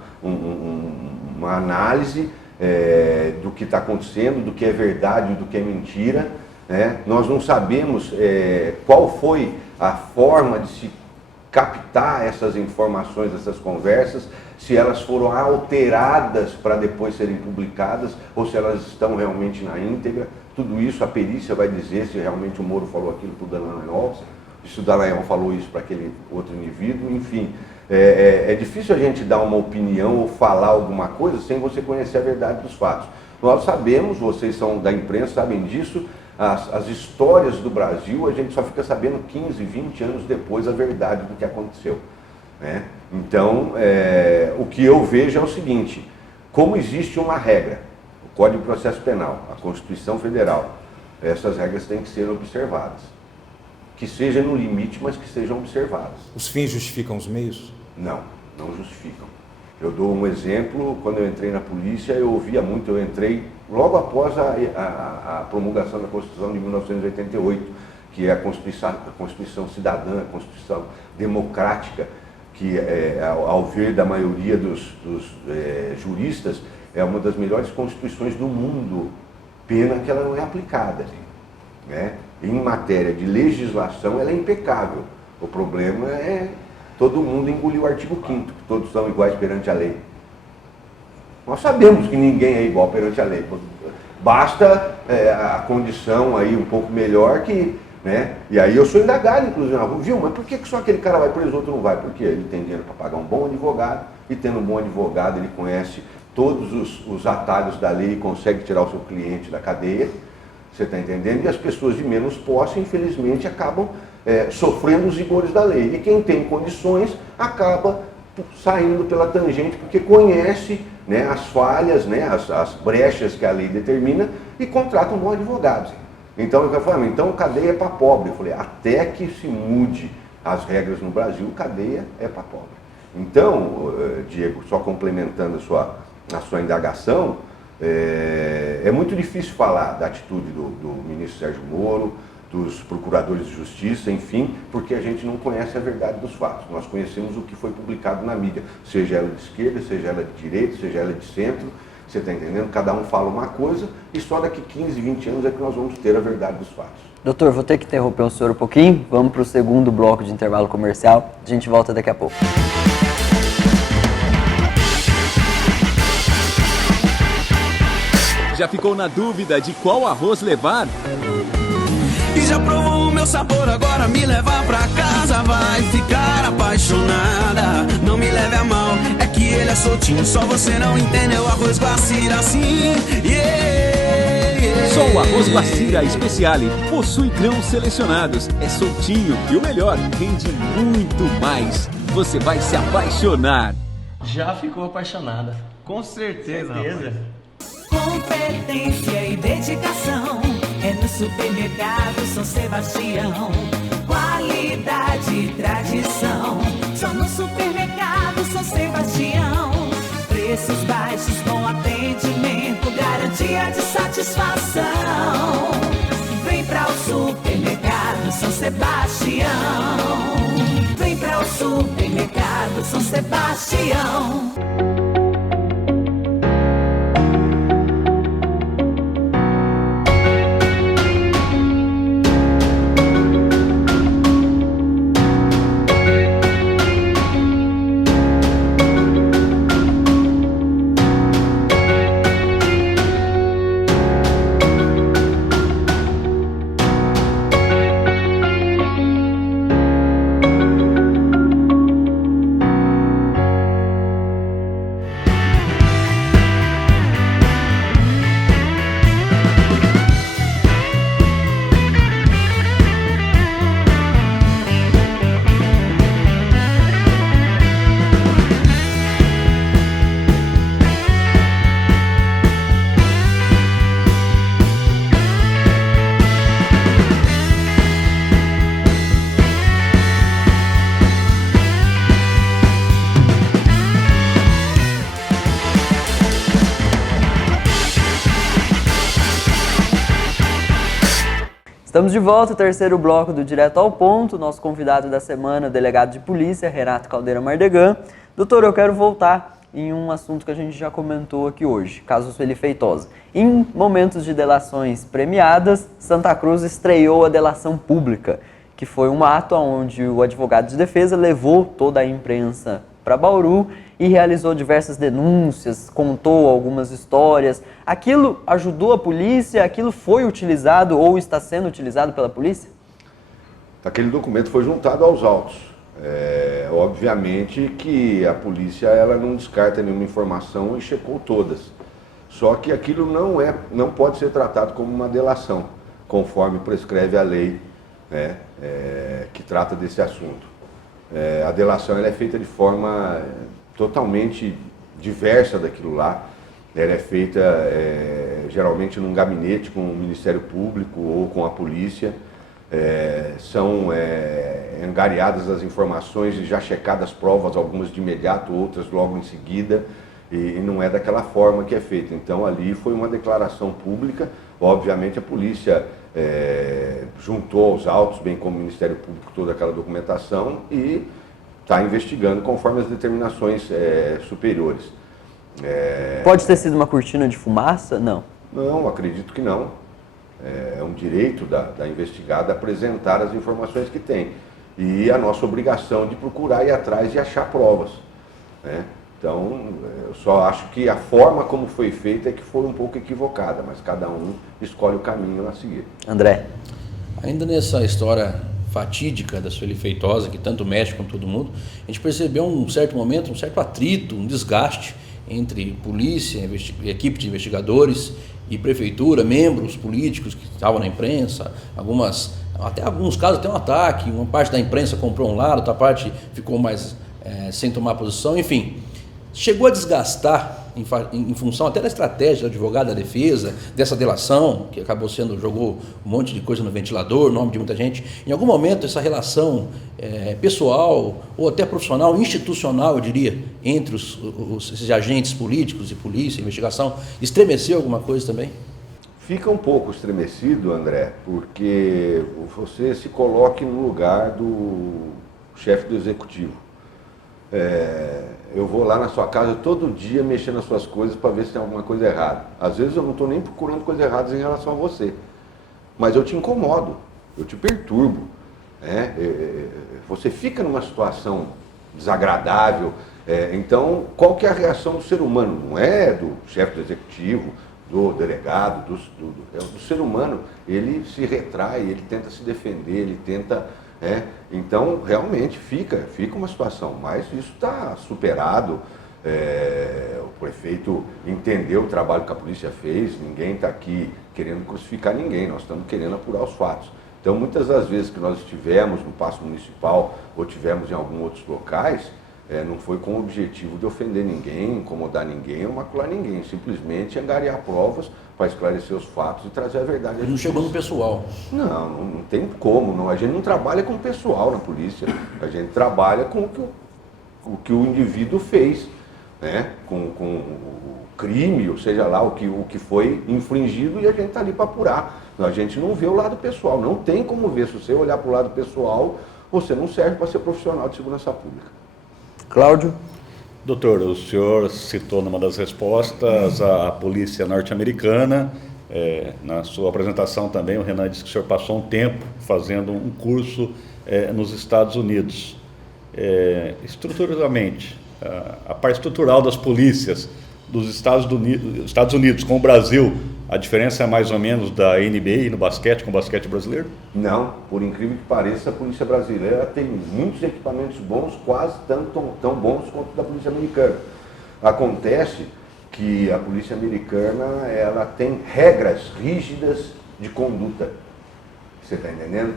análise do que está acontecendo, do que é verdade e do que é mentira. Né? Nós não sabemos qual foi a forma de se captar essas informações, essas conversas, se elas foram alteradas para depois serem publicadas ou se elas estão realmente na íntegra. Tudo isso a perícia vai dizer se realmente o Moro falou aquilo para o Dallagnol, se o Dallagnol falou isso para aquele outro indivíduo, enfim. É difícil a gente dar uma opinião ou falar alguma coisa sem você conhecer a verdade dos fatos. Nós sabemos, vocês são da imprensa, sabem disso, as histórias do Brasil, a gente só fica sabendo 15, 20 anos depois a verdade do que aconteceu. Né? Então, o que eu vejo é o seguinte, como existe uma regra, o Código de Processo Penal, a Constituição Federal, essas regras têm que ser observadas. Que seja no limite, mas que sejam observadas. Os fins justificam os meios? Não, não justificam. Eu dou um exemplo, quando eu entrei na polícia, eu ouvia muito, eu entrei logo após a promulgação da Constituição de 1988, que é a Constituição Cidadã, a Constituição Democrática, que, ao ver da maioria dos juristas, é uma das melhores constituições do mundo. Pena que ela não é aplicada. Né? Em matéria de legislação, ela é impecável. O problema é todo mundo engolir o artigo 5º, que todos são iguais perante a lei. Nós sabemos que ninguém é igual perante a lei. Basta a condição aí um pouco melhor que... Né? E aí eu sou indagado, inclusive, viu, mas por que só aquele cara vai preso e outro não vai? Porque ele tem dinheiro para pagar um bom advogado, e tendo um bom advogado ele conhece todos os atalhos da lei e consegue tirar o seu cliente da cadeia, você está entendendo? E as pessoas de menos posse, infelizmente, acabam sofrendo os rigores da lei. E quem tem condições acaba saindo pela tangente, porque conhece, né, as falhas, né, as brechas que a lei determina e contrata um bom advogado. Então, eu falei, então cadeia é para pobre. Eu falei, até que se mude as regras no Brasil, cadeia é para pobre. Então, Diego, só complementando a sua indagação, É muito difícil falar da atitude do ministro Sérgio Moro, dos procuradores de justiça, enfim, porque a gente não conhece a verdade dos fatos. Nós conhecemos o que foi publicado na mídia, seja ela de esquerda, seja ela de direita, seja ela de centro, você está entendendo? Cada um fala uma coisa e só daqui 15, 20 anos é que nós vamos ter a verdade dos fatos. Doutor, vou ter que interromper o senhor um pouquinho, vamos para o segundo bloco de intervalo comercial, a gente volta daqui a pouco. Já ficou na dúvida de qual arroz levar? E já provou o meu sabor, agora me levar pra casa. Vai ficar apaixonada, não me leve a mal. É que ele é soltinho, só você não entendeu. Arroz Guacira assim, Só o arroz Guacira Speciale possui grãos selecionados, é soltinho e o melhor, rende muito mais. Você vai se apaixonar. Já ficou apaixonada. Com certeza. Competência e dedicação é no supermercado São Sebastião. Qualidade e tradição só no supermercado São Sebastião. Preços baixos, bom atendimento, garantia de satisfação. Vem para o supermercado São Sebastião. Vem para o supermercado São Sebastião. Estamos de volta, terceiro bloco do Direto ao Ponto. Nosso convidado da semana, o delegado de polícia, Renato Caldeira Mardegan. Doutor, eu quero voltar em um assunto que a gente já comentou aqui hoje, caso Sueli Feitosa. Em momentos de delações premiadas, Santa Cruz estreou a delação pública, que foi um ato onde o advogado de defesa levou toda a imprensa para Bauru e realizou diversas denúncias, contou algumas histórias. Aquilo ajudou a polícia? Aquilo foi utilizado ou está sendo utilizado pela polícia? Aquele documento foi juntado aos autos. Obviamente que a polícia ela não descarta nenhuma informação e checou todas. Só que aquilo não pode ser tratado como uma delação, conforme prescreve a lei, né, que trata desse assunto. A delação ela é feita de forma totalmente diversa daquilo lá. Ela é feita geralmente num gabinete com o Ministério Público ou com a polícia. São angariadas as informações e já checadas provas, algumas de imediato, outras logo em seguida, e não é daquela forma que é feita. Então ali foi uma declaração pública. Obviamente a polícia juntou aos autos, bem como o Ministério Público, toda aquela documentação e está investigando conforme as determinações superiores. Pode ter sido uma cortina de fumaça? Não. Não, acredito que não. É um direito da investigada apresentar as informações que tem. E a nossa obrigação de procurar ir atrás e achar provas, né? Então, eu só acho que a forma como foi feita é que foi um pouco equivocada, mas cada um escolhe o caminho a seguir. André. Ainda nessa história fatídica da Sueli Feitosa, que tanto mexe com todo mundo, a gente percebeu um certo momento, um certo atrito, um desgaste entre polícia, equipe de investigadores e prefeitura, membros políticos que estavam na imprensa, até alguns casos tem um ataque, uma parte da imprensa comprou um lado, outra parte ficou mais sem tomar posição, enfim. Chegou a desgastar em função até da estratégia do advogado da defesa, dessa delação, que acabou jogou um monte de coisa no ventilador, nome de muita gente, em algum momento essa relação pessoal ou até profissional, institucional, eu diria, entre esses agentes políticos e polícia, investigação, estremeceu alguma coisa também? Fica um pouco estremecido, André, porque você se coloque no lugar do chefe do executivo. Eu vou lá na sua casa todo dia mexer nas suas coisas para ver se tem alguma coisa errada. Às vezes eu não estou nem procurando coisas erradas em relação a você, mas eu te incomodo, eu te perturbo. Você fica numa situação desagradável. Então, qual que é a reação do ser humano? Não é do chefe do executivo, do delegado, do ser humano. Ele se retrai, ele tenta se defender, ele tenta... Então, realmente fica uma situação, mas isso está superado. O prefeito entendeu o trabalho que a polícia fez, ninguém está aqui querendo crucificar ninguém, nós estamos querendo apurar os fatos. Então, muitas das vezes que nós estivemos no Paço Municipal ou tivemos em alguns outros locais, não foi com o objetivo de ofender ninguém, incomodar ninguém ou macular ninguém, simplesmente angariar provas para esclarecer os fatos e trazer a verdade. Ele não chegou no pessoal. Não tem como, não. A gente não trabalha com o pessoal na polícia, a gente trabalha com o que o indivíduo fez, com o crime, ou seja lá, o que foi infringido, e a gente está ali para apurar. A gente não vê o lado pessoal, não tem como ver. Se você olhar para o lado pessoal, você não serve para ser profissional de segurança pública. Cláudio? Doutor, o senhor citou numa das respostas a polícia norte-americana. Na sua apresentação também, o Renan disse que o senhor passou um tempo fazendo um curso nos Estados Unidos. Estruturalmente, a parte estrutural das polícias dos Estados Unidos com o Brasil, a diferença é mais ou menos da NBA no basquete com o basquete brasileiro? Não, por incrível que pareça, a polícia brasileira tem muitos equipamentos bons, quase tão bons quanto da polícia americana. Acontece que a polícia americana ela tem regras rígidas de conduta. Você está entendendo?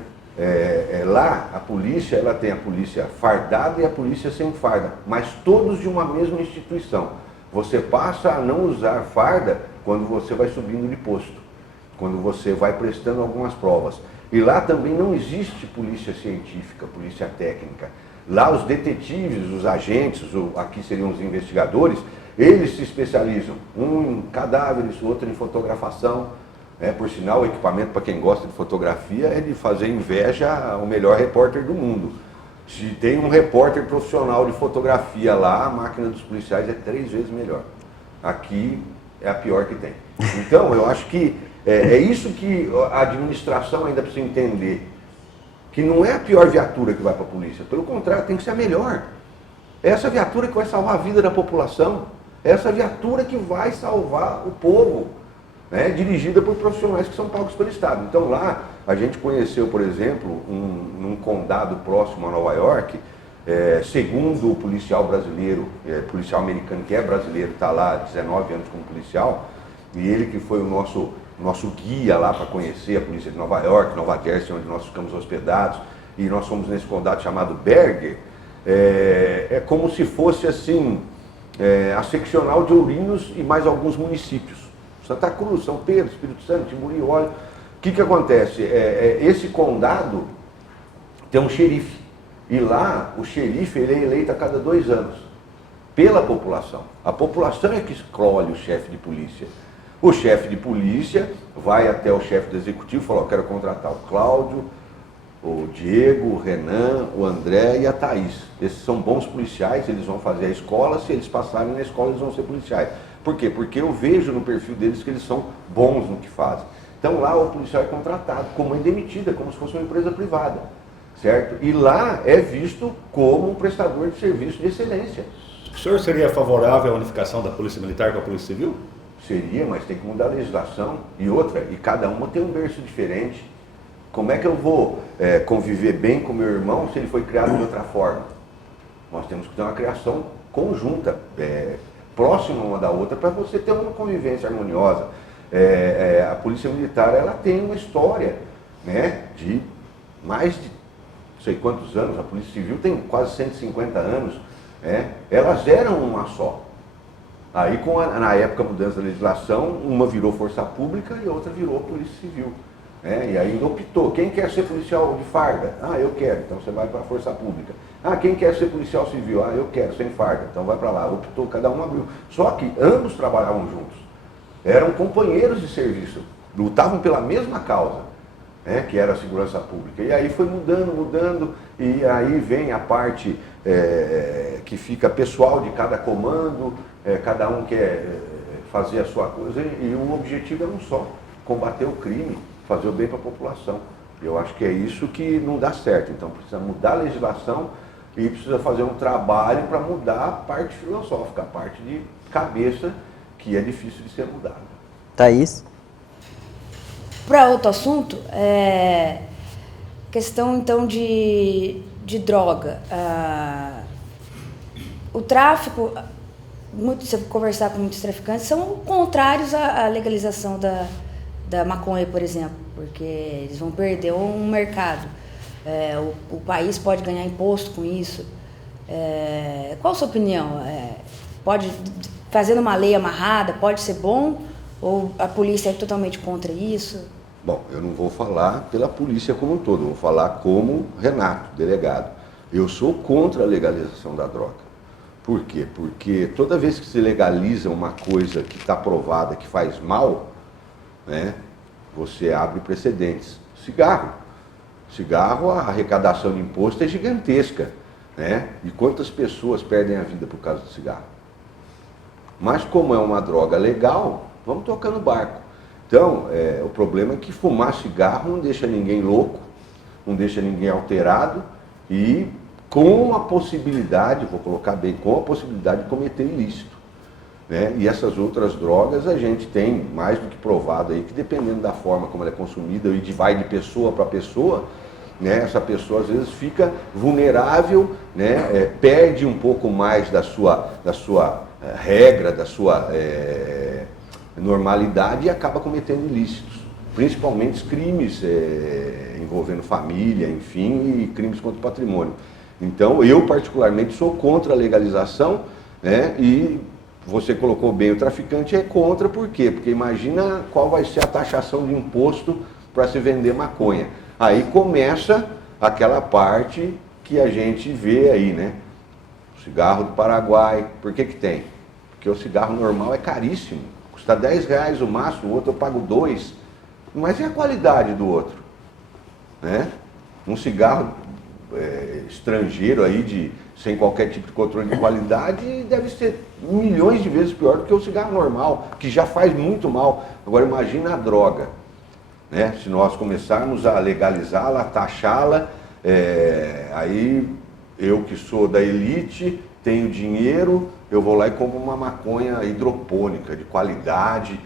Lá a polícia ela tem a polícia fardada e a polícia sem farda, mas todos de uma mesma instituição. Você passa a não usar farda quando você vai subindo de posto, quando você vai prestando algumas provas. E lá também não existe polícia científica, polícia técnica. Lá os detetives, os agentes, aqui seriam os investigadores, eles se especializam, um em cadáveres, outro em fotografação. Por sinal, o equipamento, para quem gosta de fotografia, é de fazer inveja ao melhor repórter do mundo. Se tem um repórter profissional de fotografia lá, a máquina dos policiais é 3 vezes melhor. Aqui é a pior que tem. Então, eu acho que é isso que a administração ainda precisa entender. Que não é a pior viatura que vai para a polícia. Pelo contrário, tem que ser a melhor. É essa viatura que vai salvar a vida da população. É essa viatura que vai salvar o povo. Dirigida por profissionais que são pagos pelo Estado. Então lá a gente conheceu, por exemplo, num condado próximo a Nova York, segundo o policial brasileiro, policial americano que é brasileiro, está lá há 19 anos como policial, e ele que foi o nosso guia lá para conhecer a polícia de Nova York, Nova Jersey, onde nós ficamos hospedados, e nós fomos nesse condado chamado Berger. É como se fosse assim, a seccional de Ourinhos e mais alguns municípios. Santa Cruz, São Pedro, Espírito Santo, Timburi, olha. O que acontece? Esse condado tem um xerife. E lá, o xerife ele é eleito a cada 2 anos. Pela população. A população é que escolhe o chefe de polícia. O chefe de polícia vai até o chefe do executivo e fala, quero contratar o Cláudio, o Diego, o Renan, o André e a Thaís. Esses são bons policiais, eles vão fazer a escola, se eles passarem na escola eles vão ser policiais. Por quê? Porque eu vejo no perfil deles que eles são bons no que fazem. Então lá o policial é contratado, como mãe demitida, como se fosse uma empresa privada, certo? E lá é visto como um prestador de serviço de excelência. O senhor seria favorável à unificação da Polícia Militar com a Polícia Civil? Seria, mas tem que mudar a legislação. E outra, e cada uma tem um berço diferente. Como é que eu vou conviver bem com meu irmão se ele foi criado de outra forma? Nós temos que ter uma criação conjunta, próxima uma da outra, para você ter uma convivência harmoniosa. A Polícia Militar ela tem uma história, né, de mais de não sei quantos anos, a Polícia Civil tem quase 150 anos, elas eram uma só. Aí, na época, a mudança da legislação, uma virou força pública e outra virou polícia civil. E aí optou, quem quer ser policial de farda? Eu quero, então você vai para a força pública. Quem quer ser policial civil? Eu quero, sem farda, então vai para lá. Optou, cada um abriu. Só que ambos trabalhavam juntos, eram companheiros de serviço, lutavam pela mesma causa, que era a segurança pública. E aí foi mudando, e aí vem a parte que fica pessoal de cada comando, cada um quer fazer a sua coisa, e o objetivo é um só, combater o crime, fazer o bem para a população. Eu acho que é isso que não dá certo. Então precisa mudar a legislação e precisa fazer um trabalho para mudar a parte filosófica, a parte de cabeça, que é difícil de ser mudada. Thaís? Para outro assunto, questão então de droga. O tráfico, se eu conversar com muitos traficantes, são contrários à legalização da maconha, por exemplo, porque eles vão perder um mercado. O país pode ganhar imposto com isso. Qual a sua opinião? Fazendo uma lei amarrada, pode ser bom? Ou a polícia é totalmente contra isso? Bom, eu não vou falar pela polícia como um todo, vou falar como Renato, delegado. Eu sou contra a legalização da droga. Por quê? Porque toda vez que se legaliza uma coisa que está provada que faz mal, você abre precedentes. Cigarro, a arrecadação de imposto é gigantesca, E quantas pessoas perdem a vida por causa do cigarro? Mas como é uma droga legal, vamos tocando o barco. Então, o problema é que fumar cigarro não deixa ninguém louco, não deixa ninguém alterado e com a possibilidade, vou colocar bem, com a possibilidade de cometer ilícito. E essas outras drogas a gente tem mais do que provado aí que dependendo da forma como ela é consumida e vai de pessoa para pessoa, essa pessoa às vezes fica vulnerável, perde um pouco mais da sua regra, da sua normalidade e acaba cometendo ilícitos, principalmente crimes envolvendo família, enfim, e crimes contra o patrimônio. Então, eu particularmente sou contra a legalização, e você colocou bem, o traficante é contra, por quê? Porque imagina qual vai ser a taxação de imposto para se vender maconha. Aí começa aquela parte que a gente vê aí, O cigarro do Paraguai, por que tem? Porque o cigarro normal é caríssimo, custa R$10 o maço, o outro eu pago 2, mas e a qualidade do outro? Um cigarro estrangeiro aí, sem qualquer tipo de controle de qualidade, deve ser milhões de vezes pior do que o cigarro normal, que já faz muito mal. Agora imagina a droga, se nós começarmos a legalizá-la, a taxá-la, aí eu que sou da elite, tenho dinheiro, eu vou lá e compro uma maconha hidropônica, de qualidade,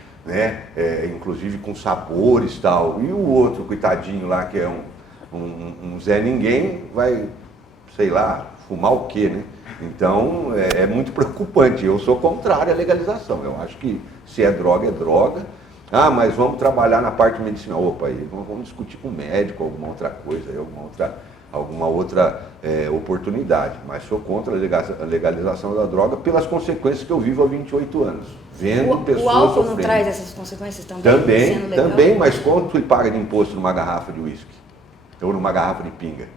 inclusive com sabores e tal. E o outro, coitadinho lá, que é um Zé Ninguém, vai, sei lá, fumar o quê, Então, é muito preocupante. Eu sou contrário à legalização. Eu acho que se é droga, é droga. Mas vamos trabalhar na parte medicinal. Opa, aí vamos discutir com o médico, alguma outra coisa, alguma outra oportunidade. Mas sou contra a legalização da droga pelas consequências que eu vivo há 28 anos. Vendo pessoas o álcool sofrendo. Não traz essas consequências também? Também, mas quanto paga de imposto numa garrafa de uísque? Ou numa garrafa de pinga?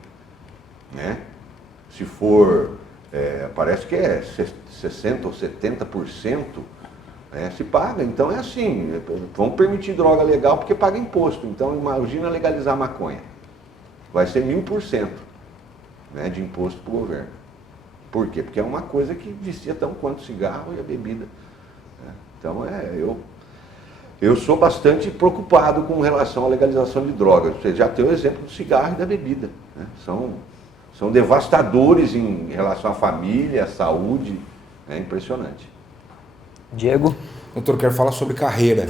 Se for, parece que é 60% ou 70%, se paga. Então é assim, vamos permitir droga legal porque paga imposto. Então imagina legalizar a maconha. Vai ser 1000%, de imposto para o governo. Por quê? Porque é uma coisa que vicia tão quanto o cigarro e a bebida. Então eu sou bastante preocupado com relação à legalização de drogas. Você já tem o exemplo do cigarro e da bebida. São devastadores em relação à família, à saúde. É impressionante. Diego? Doutor, eu quero falar sobre carreira.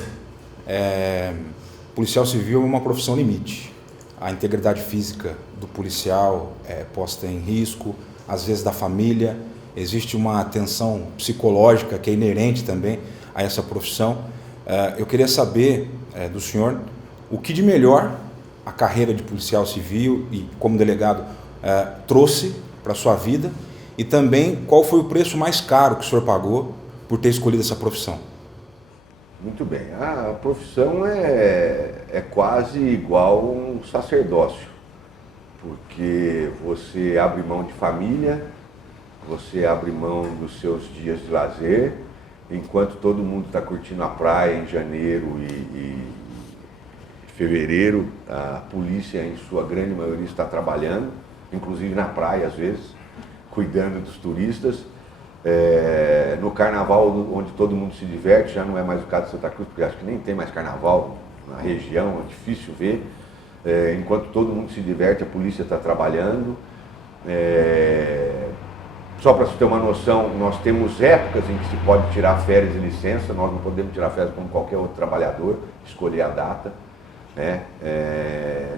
Policial civil é uma profissão limite. A integridade física do policial é posta em risco, às vezes da família. Existe uma tensão psicológica que é inerente também a essa profissão. Eu queria saber do senhor o que de melhor a carreira de policial civil e como delegado trouxe para a sua vida e também qual foi o preço mais caro que o senhor pagou por ter escolhido essa profissão? Muito bem. A profissão é quase igual um sacerdócio, porque você abre mão de família, você abre mão dos seus dias de lazer, enquanto todo mundo está curtindo a praia em janeiro e fevereiro, a polícia, em sua grande maioria, está trabalhando, inclusive na praia às vezes, cuidando dos turistas. No carnaval, onde todo mundo se diverte, já não é mais o caso de Santa Cruz, porque acho que nem tem mais carnaval na região, é difícil ver. Enquanto todo mundo se diverte, a polícia está trabalhando. Só para você ter uma noção, nós temos épocas em que se pode tirar férias e licença, nós não podemos tirar férias como qualquer outro trabalhador, escolher a data.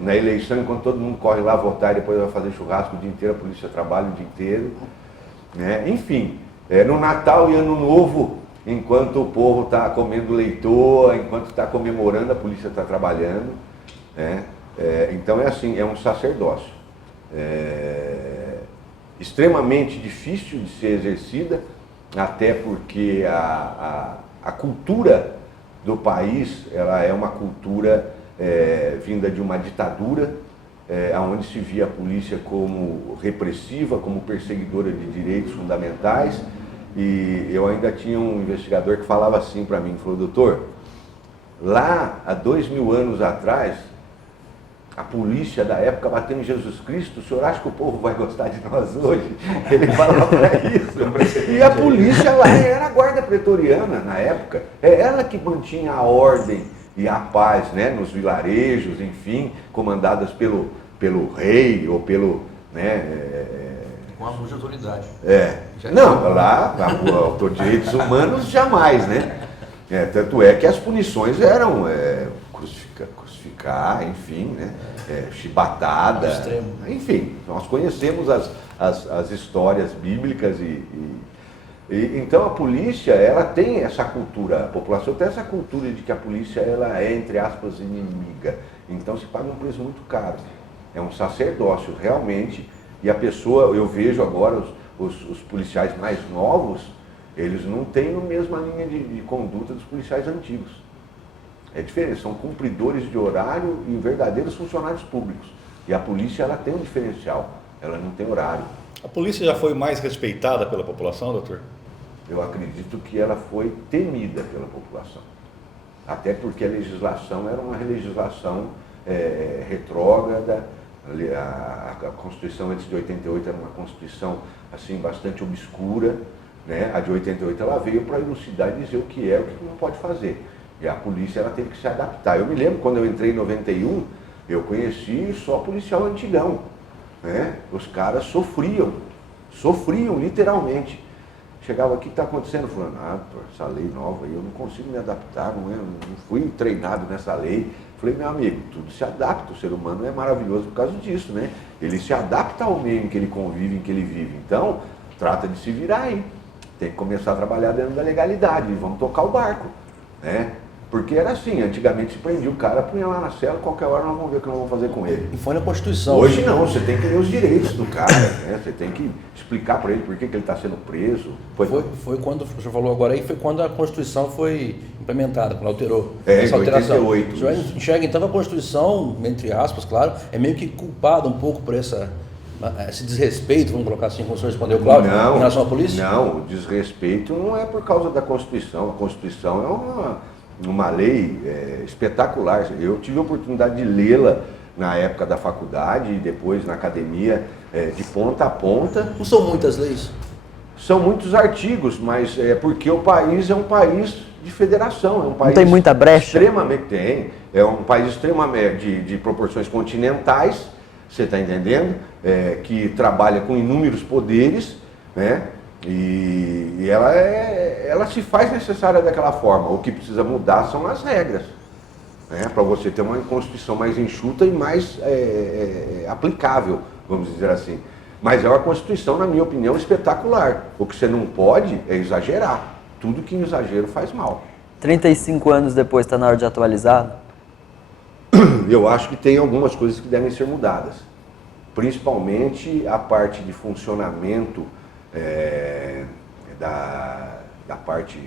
Na eleição, enquanto todo mundo corre lá votar e depois vai fazer churrasco o dia inteiro, a polícia trabalha o dia inteiro. Enfim, no Natal e Ano Novo, enquanto o povo está comendo leitoa, enquanto está comemorando, a polícia está trabalhando. Então é assim, é um sacerdócio. Extremamente difícil de ser exercida, até porque a cultura do país, ela é uma cultura vinda de uma ditadura, onde se via a polícia como repressiva, como perseguidora de direitos fundamentais. E eu ainda tinha um investigador que falava assim para mim, falou: doutor, lá há 2000 anos atrás, a polícia da época bateu em Jesus Cristo, o senhor acha que o povo vai gostar de nós hoje? Ele falava isso. E a polícia lá era a guarda pretoriana na época, é ela que mantinha a ordem e a paz, né, nos vilarejos, enfim, comandadas pelo rei ou pelo... Com abuso de autoridade. Não, lá, os direitos humanos jamais, né? Tanto é que as punições eram crucificar, enfim, né? Chibatada, enfim, nós conhecemos as histórias bíblicas então a polícia, ela tem essa cultura, a população tem essa cultura de que a polícia, ela é, entre aspas, inimiga, então se paga um preço muito caro, é um sacerdócio realmente. E a pessoa, eu vejo agora os policiais mais novos, eles não têm a mesma linha de conduta dos policiais antigos. É diferente, são cumpridores de horário e verdadeiros funcionários públicos. E a polícia, ela tem um diferencial, ela não tem horário. A polícia já foi mais respeitada pela população, doutor? Eu acredito que ela foi temida pela população. Até porque a legislação era uma legislação retrógrada. A Constituição antes de 88 era uma Constituição assim, bastante obscura, né? A de 88 ela veio para elucidar e dizer o que é e o que não pode fazer. E a polícia, ela teve que se adaptar. Eu me lembro, quando eu entrei em 91, eu conheci só policial antigão, né? Os caras sofriam literalmente. Chegava aqui, o que está acontecendo? Falando, essa lei nova aí, eu não consigo me adaptar, não fui treinado nessa lei. Falei, meu amigo, tudo se adapta, o ser humano é maravilhoso por causa disso, né? Ele se adapta ao meio em que ele convive, em que ele vive. Então, trata de se virar aí. Tem que começar a trabalhar dentro da legalidade, e vamos tocar o barco, né? Porque era assim, antigamente se prendia o cara, punha lá na cela, qualquer hora nós vamos ver o que nós vamos fazer com ele. E foi na Constituição. Hoje não, você tem que ler os direitos do cara, né? Você tem que explicar para ele por que ele está sendo preso. Foi quando, o senhor falou agora aí, foi quando a Constituição foi implementada, quando alterou. Essa alteração. 88. O senhor enxerga então a Constituição, entre aspas, claro, é meio que culpada um pouco por esse desrespeito, vamos colocar assim, como o senhor respondeu, Cláudio, em relação à polícia? Não, o desrespeito não é por causa da Constituição. A Constituição é uma lei espetacular. Eu tive a oportunidade de lê-la na época da faculdade e depois na academia, de ponta a ponta. Não são muitas leis? São muitos artigos, mas é porque o país é um país de federação, é um país... Não tem muita brecha? Extremamente tem. É um país extremamente de proporções continentais, você está entendendo? Que trabalha com inúmeros poderes, né? E ela se faz necessária daquela forma. O que precisa mudar são as regras, né? Para você ter uma Constituição mais enxuta e mais aplicável, vamos dizer assim. Mas é uma Constituição, na minha opinião, espetacular. O que você não pode é exagerar. Tudo que em exagero faz mal. 35 anos depois, está na hora de atualizar? Eu acho que tem algumas coisas que devem ser mudadas. Principalmente a parte de funcionamento da parte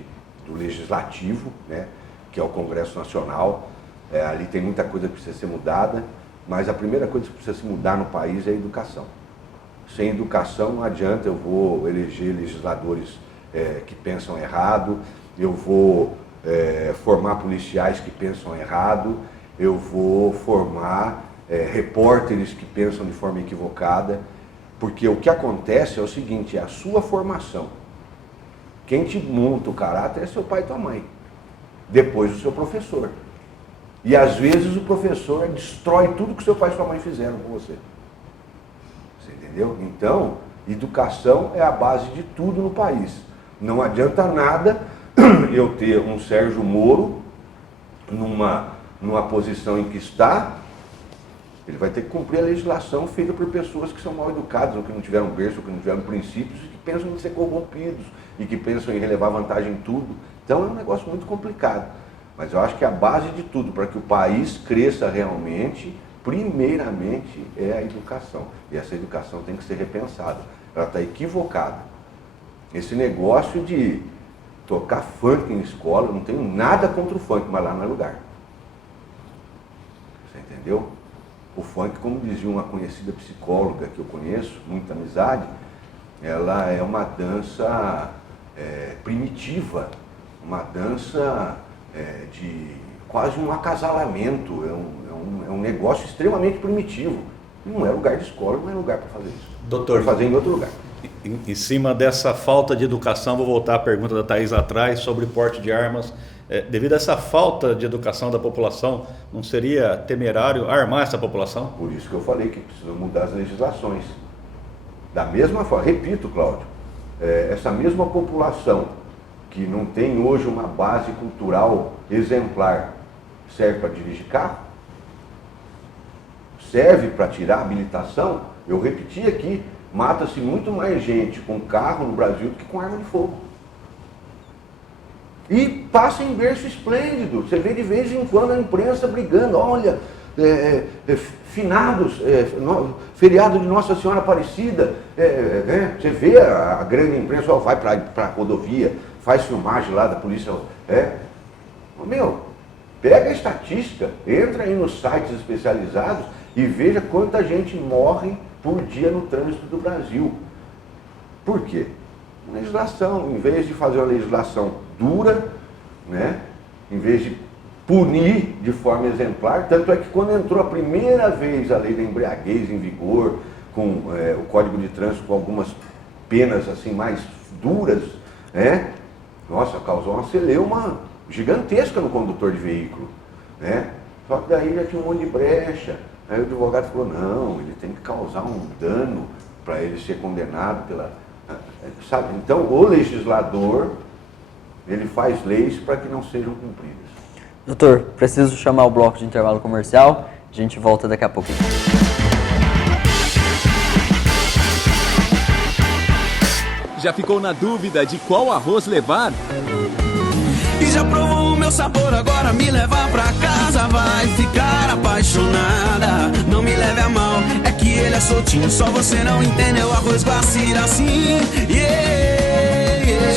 do Legislativo, né, que é o Congresso Nacional. Ali tem muita coisa que precisa ser mudada, mas a primeira coisa que precisa se mudar no país é a educação. Sem educação não adianta eu vou eleger legisladores que pensam errado, eu vou formar policiais que pensam errado, eu vou formar repórteres que pensam de forma equivocada, porque o que acontece é o seguinte, é a sua formação. Quem te monta o caráter é seu pai e tua mãe, depois o seu professor. E às vezes o professor destrói tudo que seu pai e sua mãe fizeram com você. Você entendeu? Então, educação é a base de tudo no país. Não adianta nada eu ter um Sérgio Moro numa posição em que está, ele vai ter que cumprir a legislação feita por pessoas que são mal educadas, ou que não tiveram berço, ou que não tiveram princípios, e que pensam em ser corrompidos, e que pensam em relevar vantagem em tudo. Então é um negócio muito complicado. Mas eu acho que a base de tudo, para que o país cresça realmente, primeiramente é a educação. E essa educação tem que ser repensada. Ela está equivocada. Esse negócio de tocar funk em escola, eu não tenho nada contra o funk, mas lá não é lugar. Você entendeu? O funk, como dizia uma conhecida psicóloga que eu conheço, muita amizade, ela é uma dança primitiva, uma dança de quase um acasalamento, é um negócio extremamente primitivo. Não é lugar de escola, não é lugar para fazer isso. Doutor, fazer em outro lugar. Em cima dessa falta de educação, vou voltar à pergunta da Thaís atrás sobre porte de armas. Devido a essa falta de educação da população, não seria temerário armar essa população? Por isso que eu falei que precisa mudar as legislações. Da mesma forma, repito, Cláudio, essa mesma população que não tem hoje uma base cultural exemplar, serve para dirigir carro? Serve para tirar a habilitação? Eu repeti aqui, mata-se muito mais gente com carro no Brasil do que com arma de fogo. E passa em berço esplêndido. Você vê de vez em quando a imprensa brigando. Olha, finados, feriado de Nossa Senhora Aparecida. Você vê a grande imprensa, vai para a rodovia, faz filmagem lá da polícia. Pega a estatística, entra aí nos sites especializados e veja quanta gente morre por dia no trânsito do Brasil. Por quê? Legislação, em vez de fazer uma legislação dura, né, em vez de punir de forma exemplar, tanto é que quando entrou a primeira vez a lei da embriaguez em vigor, com o Código de Trânsito com algumas penas assim mais duras, nossa, causou uma celeuma gigantesca no condutor de veículo, né? Só que daí já tinha um monte de brecha. Aí o advogado falou, não, ele tem que causar um dano para ele ser condenado pela... Sabe? Então, o legislador, ele faz leis para que não sejam cumpridas. Doutor, preciso chamar o bloco de intervalo comercial. A gente volta daqui a pouquinho. Já ficou na dúvida de qual arroz levar? E já provou o meu sabor, agora me levar pra casa, vai ficar apaixonada. Não me leve a mal, é que ele é soltinho, só você não entendeu. Arroz Guacira assim,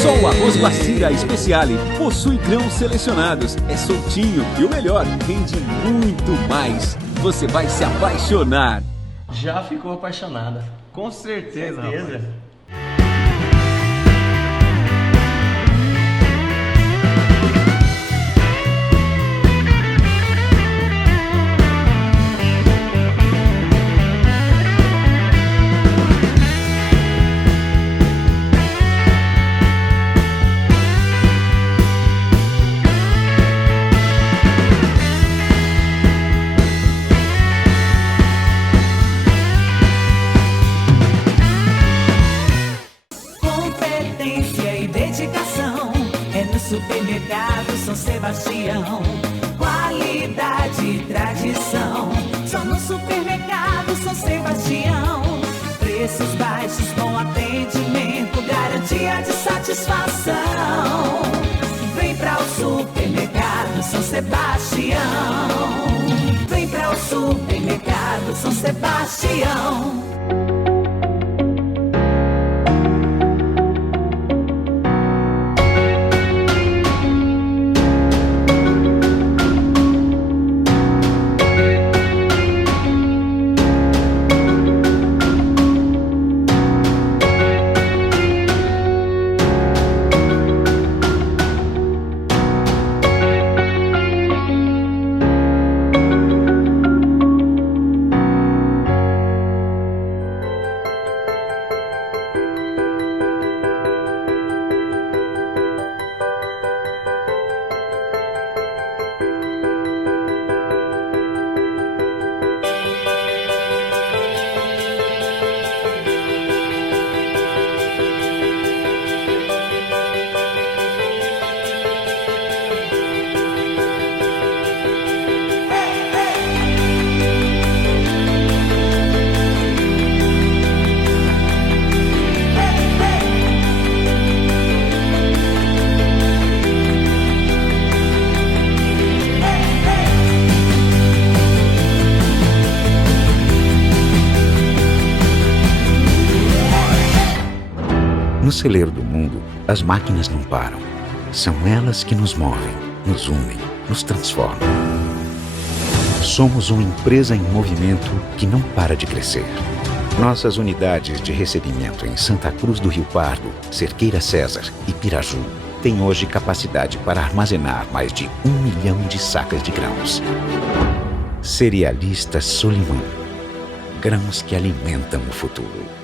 Só o arroz Guacira Speciale possui grãos selecionados, é soltinho e o melhor, rende muito mais. Você vai se apaixonar. Já ficou apaixonada. Com certeza. Certeza. Supermercado São Sebastião, qualidade e tradição. Só no Supermercado São Sebastião. Preços baixos, bom atendimento, garantia de satisfação. Vem pra o Supermercado São Sebastião. Vem pra o Supermercado São Sebastião. No celeiro do mundo, as máquinas não param. São elas que nos movem, nos unem, nos transformam. Somos uma empresa em movimento que não para de crescer. Nossas unidades de recebimento em Santa Cruz do Rio Pardo, Cerqueira César e Piraju têm hoje capacidade para armazenar mais de 1 milhão de sacas de grãos. Cerealista Solimã. Grãos que alimentam o futuro.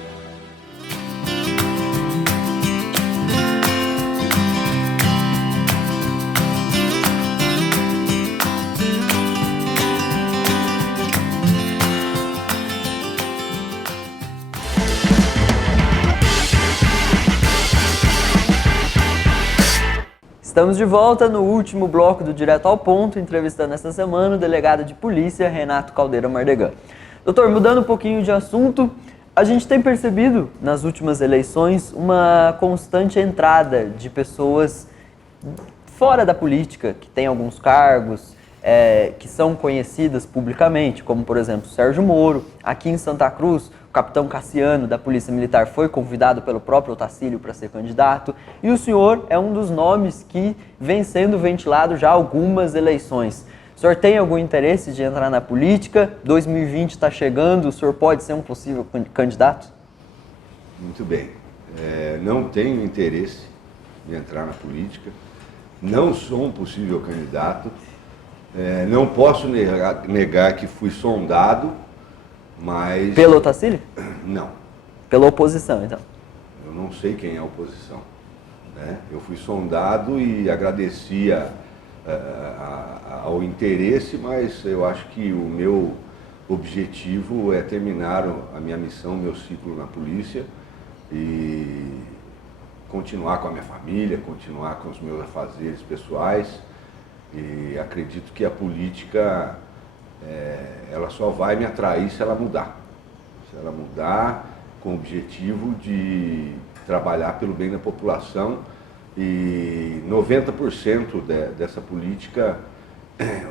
Estamos de volta no último bloco do Direto ao Ponto, entrevistando esta semana o delegado de polícia, Renato Caldeira Mardegan. Doutor, mudando um pouquinho de assunto, a gente tem percebido nas últimas eleições uma constante entrada de pessoas fora da política, que têm alguns cargos, que são conhecidas publicamente, como por exemplo Sérgio Moro. Aqui em Santa Cruz, o capitão Cassiano da Polícia Militar foi convidado pelo próprio Otacílio para ser candidato, e o senhor é um dos nomes que vem sendo ventilado já há algumas eleições. O senhor tem algum interesse de entrar na política? 2020 está chegando, o senhor pode ser um possível candidato? Muito bem. Não tenho interesse de entrar na política, não sou um possível candidato, não posso negar que fui sondado, mas... Pelo Otacílio? Não. Pela oposição, então? Eu não sei quem é a oposição, né? Eu fui sondado e agradecia ao interesse, mas eu acho que o meu objetivo é terminar a minha missão, meu ciclo na polícia e continuar com a minha família, continuar com os meus afazeres pessoais, e acredito que a política ela só vai me atrair se ela mudar. Se ela mudar com o objetivo de trabalhar pelo bem da população, e 90% dessa política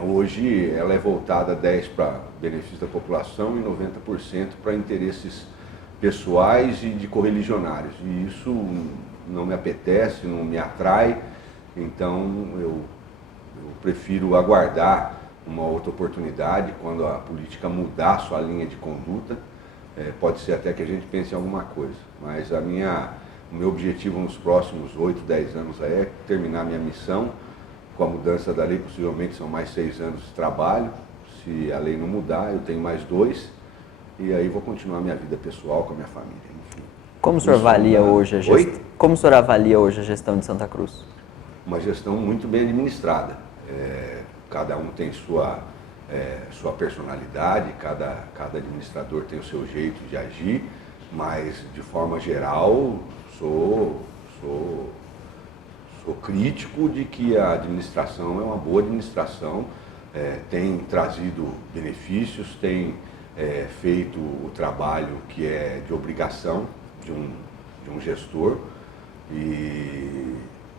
hoje ela é voltada 10% para benefício da população e 90% para interesses pessoais e de correligionários. E isso não me apetece, não me atrai, então eu prefiro aguardar uma outra oportunidade quando a política mudar sua linha de conduta. Pode ser até que a gente pense em alguma coisa, mas o meu objetivo nos próximos 8, 10 anos é terminar minha missão. Com a mudança da lei, possivelmente são mais 6 anos de trabalho. Se a lei não mudar, eu tenho mais 2, e aí vou continuar minha vida pessoal com a minha família. Enfim. Como o senhor avalia hoje a gestão? Como o senhor avalia hoje a gestão de Santa Cruz? Uma gestão muito bem administrada. Cada um tem sua personalidade, cada administrador tem o seu jeito de agir, mas de forma geral sou crítico de que a administração é uma boa administração, tem trazido benefícios, tem feito o trabalho que é de obrigação de um gestor, e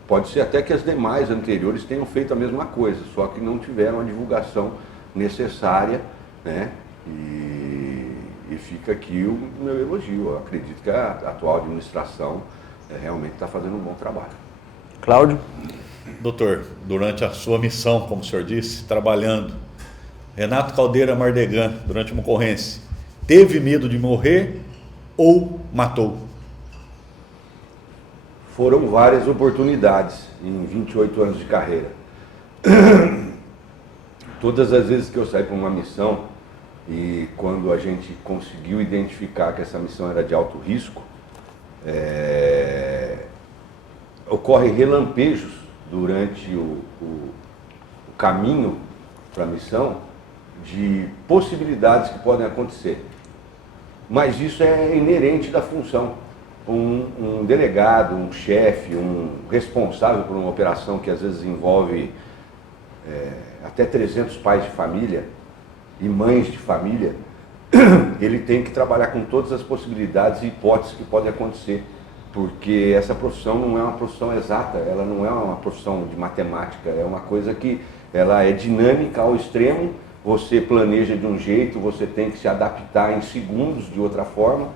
pode ser até que as demais anteriores tenham feito a mesma coisa, só que não tiveram a divulgação necessária, né? E fica aqui o meu elogio. Eu acredito que a atual administração realmente está fazendo um bom trabalho. Cláudio? Doutor, durante a sua missão, como o senhor disse, trabalhando, Renato Caldeira Mardegan, durante uma ocorrência, teve medo de morrer ou matou? Foram várias oportunidades em 28 anos de carreira. Todas as vezes que eu saí para uma missão, e quando a gente conseguiu identificar que essa missão era de alto risco, ocorrem relampejos durante o caminho para a missão de possibilidades que podem acontecer. Mas isso é inerente da função. Um delegado, um chefe, um responsável por uma operação que às vezes envolve até 300 pais de família e mães de família, ele tem que trabalhar com todas as possibilidades e hipóteses que podem acontecer, porque essa profissão não é uma profissão exata, ela não é uma profissão de matemática, é uma coisa que ela é dinâmica ao extremo. Você planeja de um jeito, você tem que se adaptar em segundos de outra forma,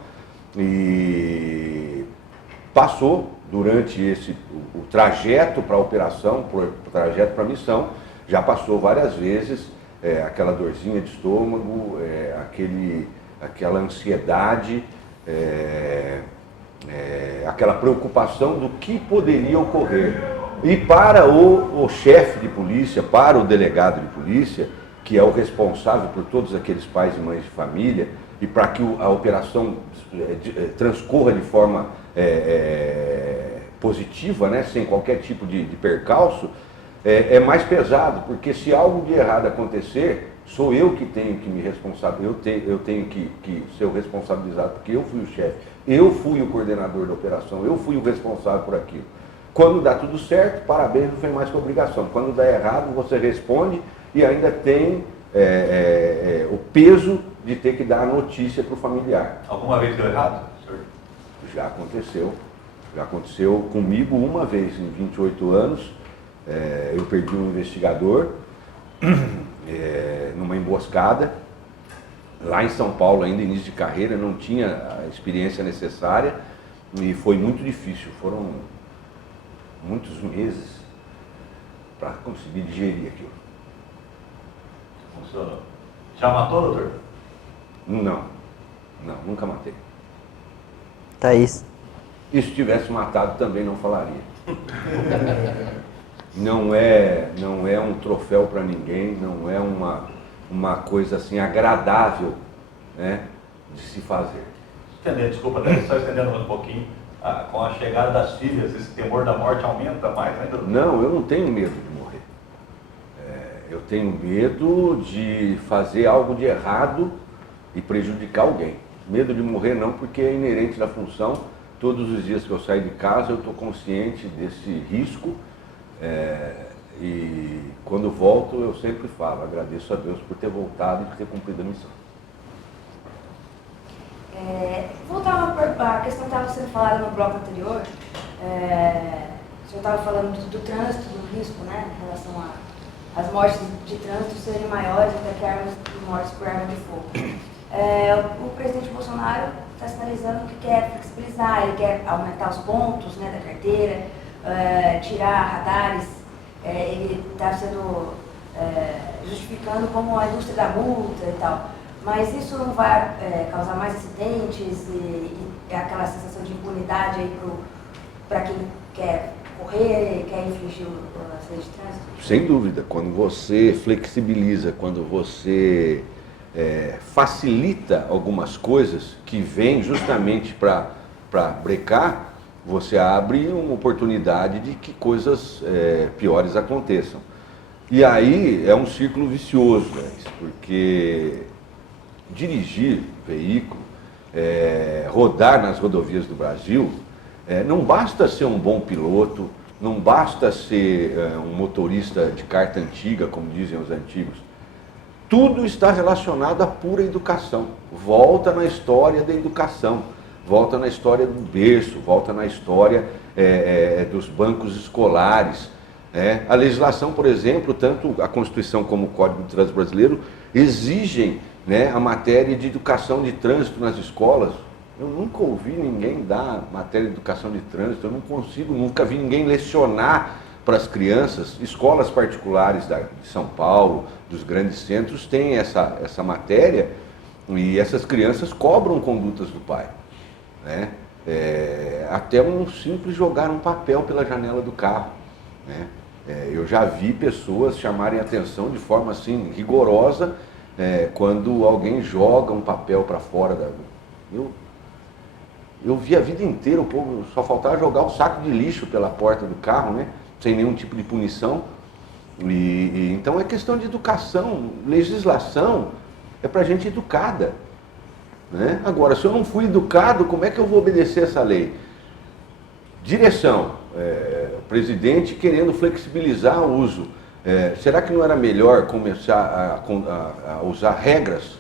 e passou durante o trajeto para a operação, o trajeto para a missão, já passou várias vezes aquela dorzinha de estômago, aquela ansiedade, aquela preocupação do que poderia ocorrer. E para o chefe de polícia, para o delegado de polícia, que é o responsável por todos aqueles pais e mães de família, e para que a operação transcorra de forma positiva, né, sem qualquer tipo de percalço, é mais pesado, porque se algo de errado acontecer, sou eu que tenho que me responsabilizar, eu tenho que ser o responsabilizado, porque eu fui o chefe, eu fui o coordenador da operação, eu fui o responsável por aquilo. Quando dá tudo certo, parabéns, não foi mais que obrigação. Quando dá errado, você responde e ainda tem o peso de ter que dar a notícia para o familiar. Alguma vez deu errado, senhor? Já aconteceu comigo uma vez, em 28 anos, eu perdi um investigador numa emboscada, lá em São Paulo, ainda início de carreira, não tinha a experiência necessária e foi muito difícil, foram muitos meses para conseguir digerir aquilo. Funcionou. Já matou, doutor? Não, nunca matei. Thaís. E se tivesse matado também não falaria. Não é um troféu para ninguém, não é uma coisa assim agradável, né, de se fazer. Desculpa, só estendendo um pouquinho. Com a chegada das filhas, esse temor da morte aumenta mais ainda? Não, eu não tenho medo de morrer. Eu tenho medo de fazer algo de errado e prejudicar alguém. Medo de morrer não, porque é inerente da função. Todos os dias que eu saio de casa eu estou consciente desse risco e quando volto eu sempre falo, agradeço a Deus por ter voltado e por ter cumprido a missão. Voltar à questão que estava sendo falada no bloco anterior, o senhor estava falando do trânsito, do risco, né, em relação às mortes de trânsito serem maiores até que mortes por arma de fogo. O presidente Bolsonaro está sinalizando que quer flexibilizar, ele quer aumentar os pontos, né, da carteira, tirar radares, ele está sendo justificando como a indústria da multa e tal. Mas isso não vai causar mais acidentes e aquela sensação de impunidade aí para quem quer correr, quer infringir as leis de trânsito? Sem dúvida, quando você flexibiliza, quando você facilita algumas coisas que vêm justamente para brecar, você abre uma oportunidade de que coisas piores aconteçam. E aí é um círculo vicioso, né? Porque dirigir veículo, rodar nas rodovias do Brasil, não basta ser um bom piloto, não basta ser um motorista de carta antiga, como dizem os antigos. Tudo está relacionado à pura educação. Volta na história da educação, volta na história do berço, volta na história dos bancos escolares. A legislação, por exemplo, tanto a Constituição como o Código de Trânsito Brasileiro exigem, né, a matéria de educação de trânsito nas escolas. Eu nunca ouvi ninguém dar matéria de educação de trânsito, nunca vi ninguém lecionar para as crianças. Escolas particulares de São Paulo, dos grandes centros, têm essa matéria e essas crianças cobram condutas do pai, né? Até um simples jogar um papel pela janela do carro, né? Eu já vi pessoas chamarem atenção de forma assim rigorosa quando alguém joga um papel para fora da... Eu vi a vida inteira, o povo só faltava jogar um saco de lixo pela porta do carro, né? Sem nenhum tipo de punição. Então é questão de educação, legislação é para gente educada, né? Agora, se eu não fui educado, como é que eu vou obedecer essa lei? Direção, o presidente querendo flexibilizar o uso. Será que não era melhor começar a usar regras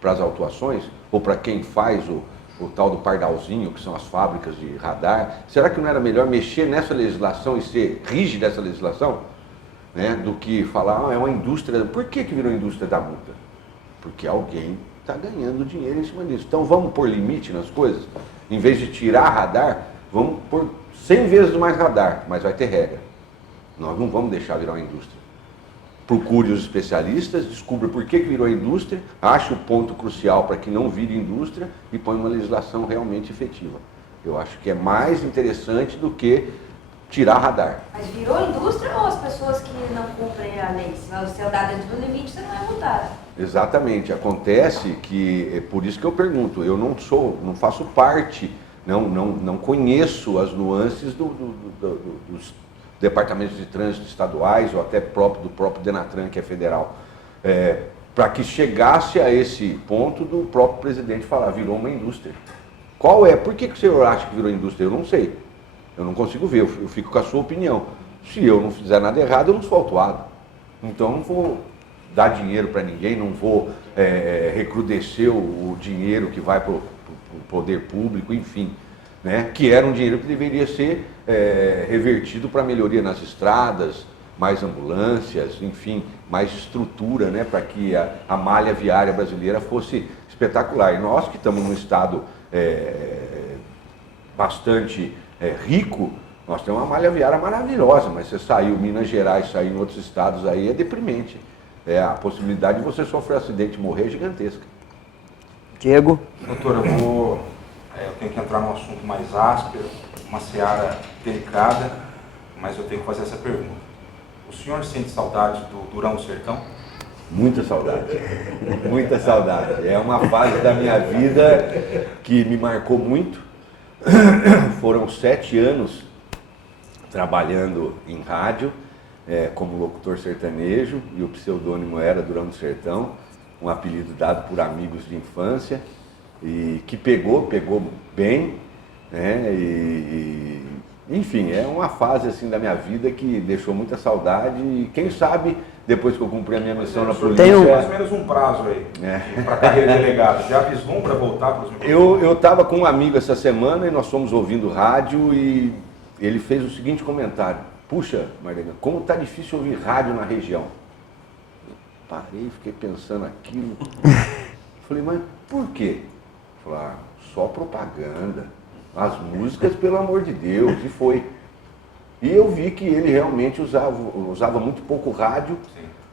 para as autuações? Ou para quem faz o tal do pardalzinho, que são as fábricas de radar? Será que não era melhor mexer nessa legislação e ser rígido essa legislação, né, do que falar, é uma indústria... Por que virou indústria da multa? Porque alguém está ganhando dinheiro em cima disso. Então vamos pôr limite nas coisas? Em vez de tirar radar, vamos pôr 100 vezes mais radar, mas vai ter regra. Nós não vamos deixar virar uma indústria. Procure os especialistas, descubra por que virou indústria, ache o ponto crucial para que não vire indústria e põe uma legislação realmente efetiva. Eu acho que é mais interessante do que tirar radar. Mas virou indústria ou as pessoas que não cumprem a lei? Se você andar dentro do limite, você não é multado. Exatamente. Acontece que, é por isso que eu pergunto, eu não faço parte, não conheço as nuances dos departamentos de trânsito estaduais ou até do próprio Denatran, que é federal, para que chegasse a esse ponto do próprio presidente falar, virou uma indústria. Por que o senhor acha que virou indústria? Eu não sei, eu não consigo ver, eu fico com a sua opinião. Se eu não fizer nada errado, eu não sou autuado. Então eu não vou dar dinheiro para ninguém, não vou recrudescer o dinheiro que vai para o poder público, enfim. Né, que era um dinheiro que deveria ser revertido para melhoria nas estradas, mais ambulâncias, enfim, mais estrutura, né, para que a malha viária brasileira fosse espetacular. E nós que estamos num estado bastante rico, nós temos uma malha viária maravilhosa, mas você saiu Minas Gerais, sair em outros estados aí é deprimente. A possibilidade de você sofrer um acidente e morrer é gigantesca. Diego? Doutor, eu tenho que entrar num assunto mais áspero, uma seara delicada, mas eu tenho que fazer essa pergunta. O senhor sente saudade do Durão do Sertão? Muita saudade, muita saudade. É uma fase da minha vida que me marcou muito. Foram 7 anos trabalhando em rádio, como locutor sertanejo, e o pseudônimo era Durão do Sertão, um apelido dado por amigos de infância. E que pegou bem, né? Enfim, é uma fase assim da minha vida que deixou muita saudade e quem sabe, depois que eu cumprir a minha missão na polícia... Tem mais ou menos um prazo aí para a carreira de delegado, já vislumbra voltar para os microfones? Eu estava com um amigo essa semana e nós fomos ouvindo rádio e ele fez o seguinte comentário: puxa, Marlene, como está difícil ouvir rádio na região. Eu parei, fiquei pensando aquilo, falei, mas por quê? Só propaganda, as músicas, pelo amor de Deus, e foi. E eu vi que ele realmente usava muito pouco rádio,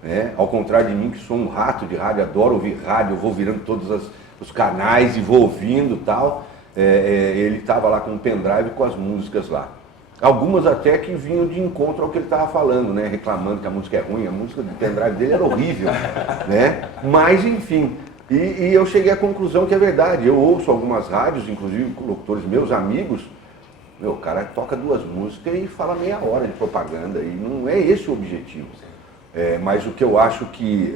né? Ao contrário de mim, que sou um rato de rádio, adoro ouvir rádio, eu vou virando todos os canais e vou ouvindo e tal. Ele estava lá com um pendrive com as músicas lá. Algumas até que vinham de encontro ao que ele estava falando, né? Reclamando que a música é ruim, a música do pendrive dele era horrível, né? Mas, enfim... E eu cheguei à conclusão que é verdade. Eu ouço algumas rádios, inclusive com locutores meus amigos, o cara toca 2 músicas e fala meia hora de propaganda, e não é esse o objetivo. Mas o que eu acho que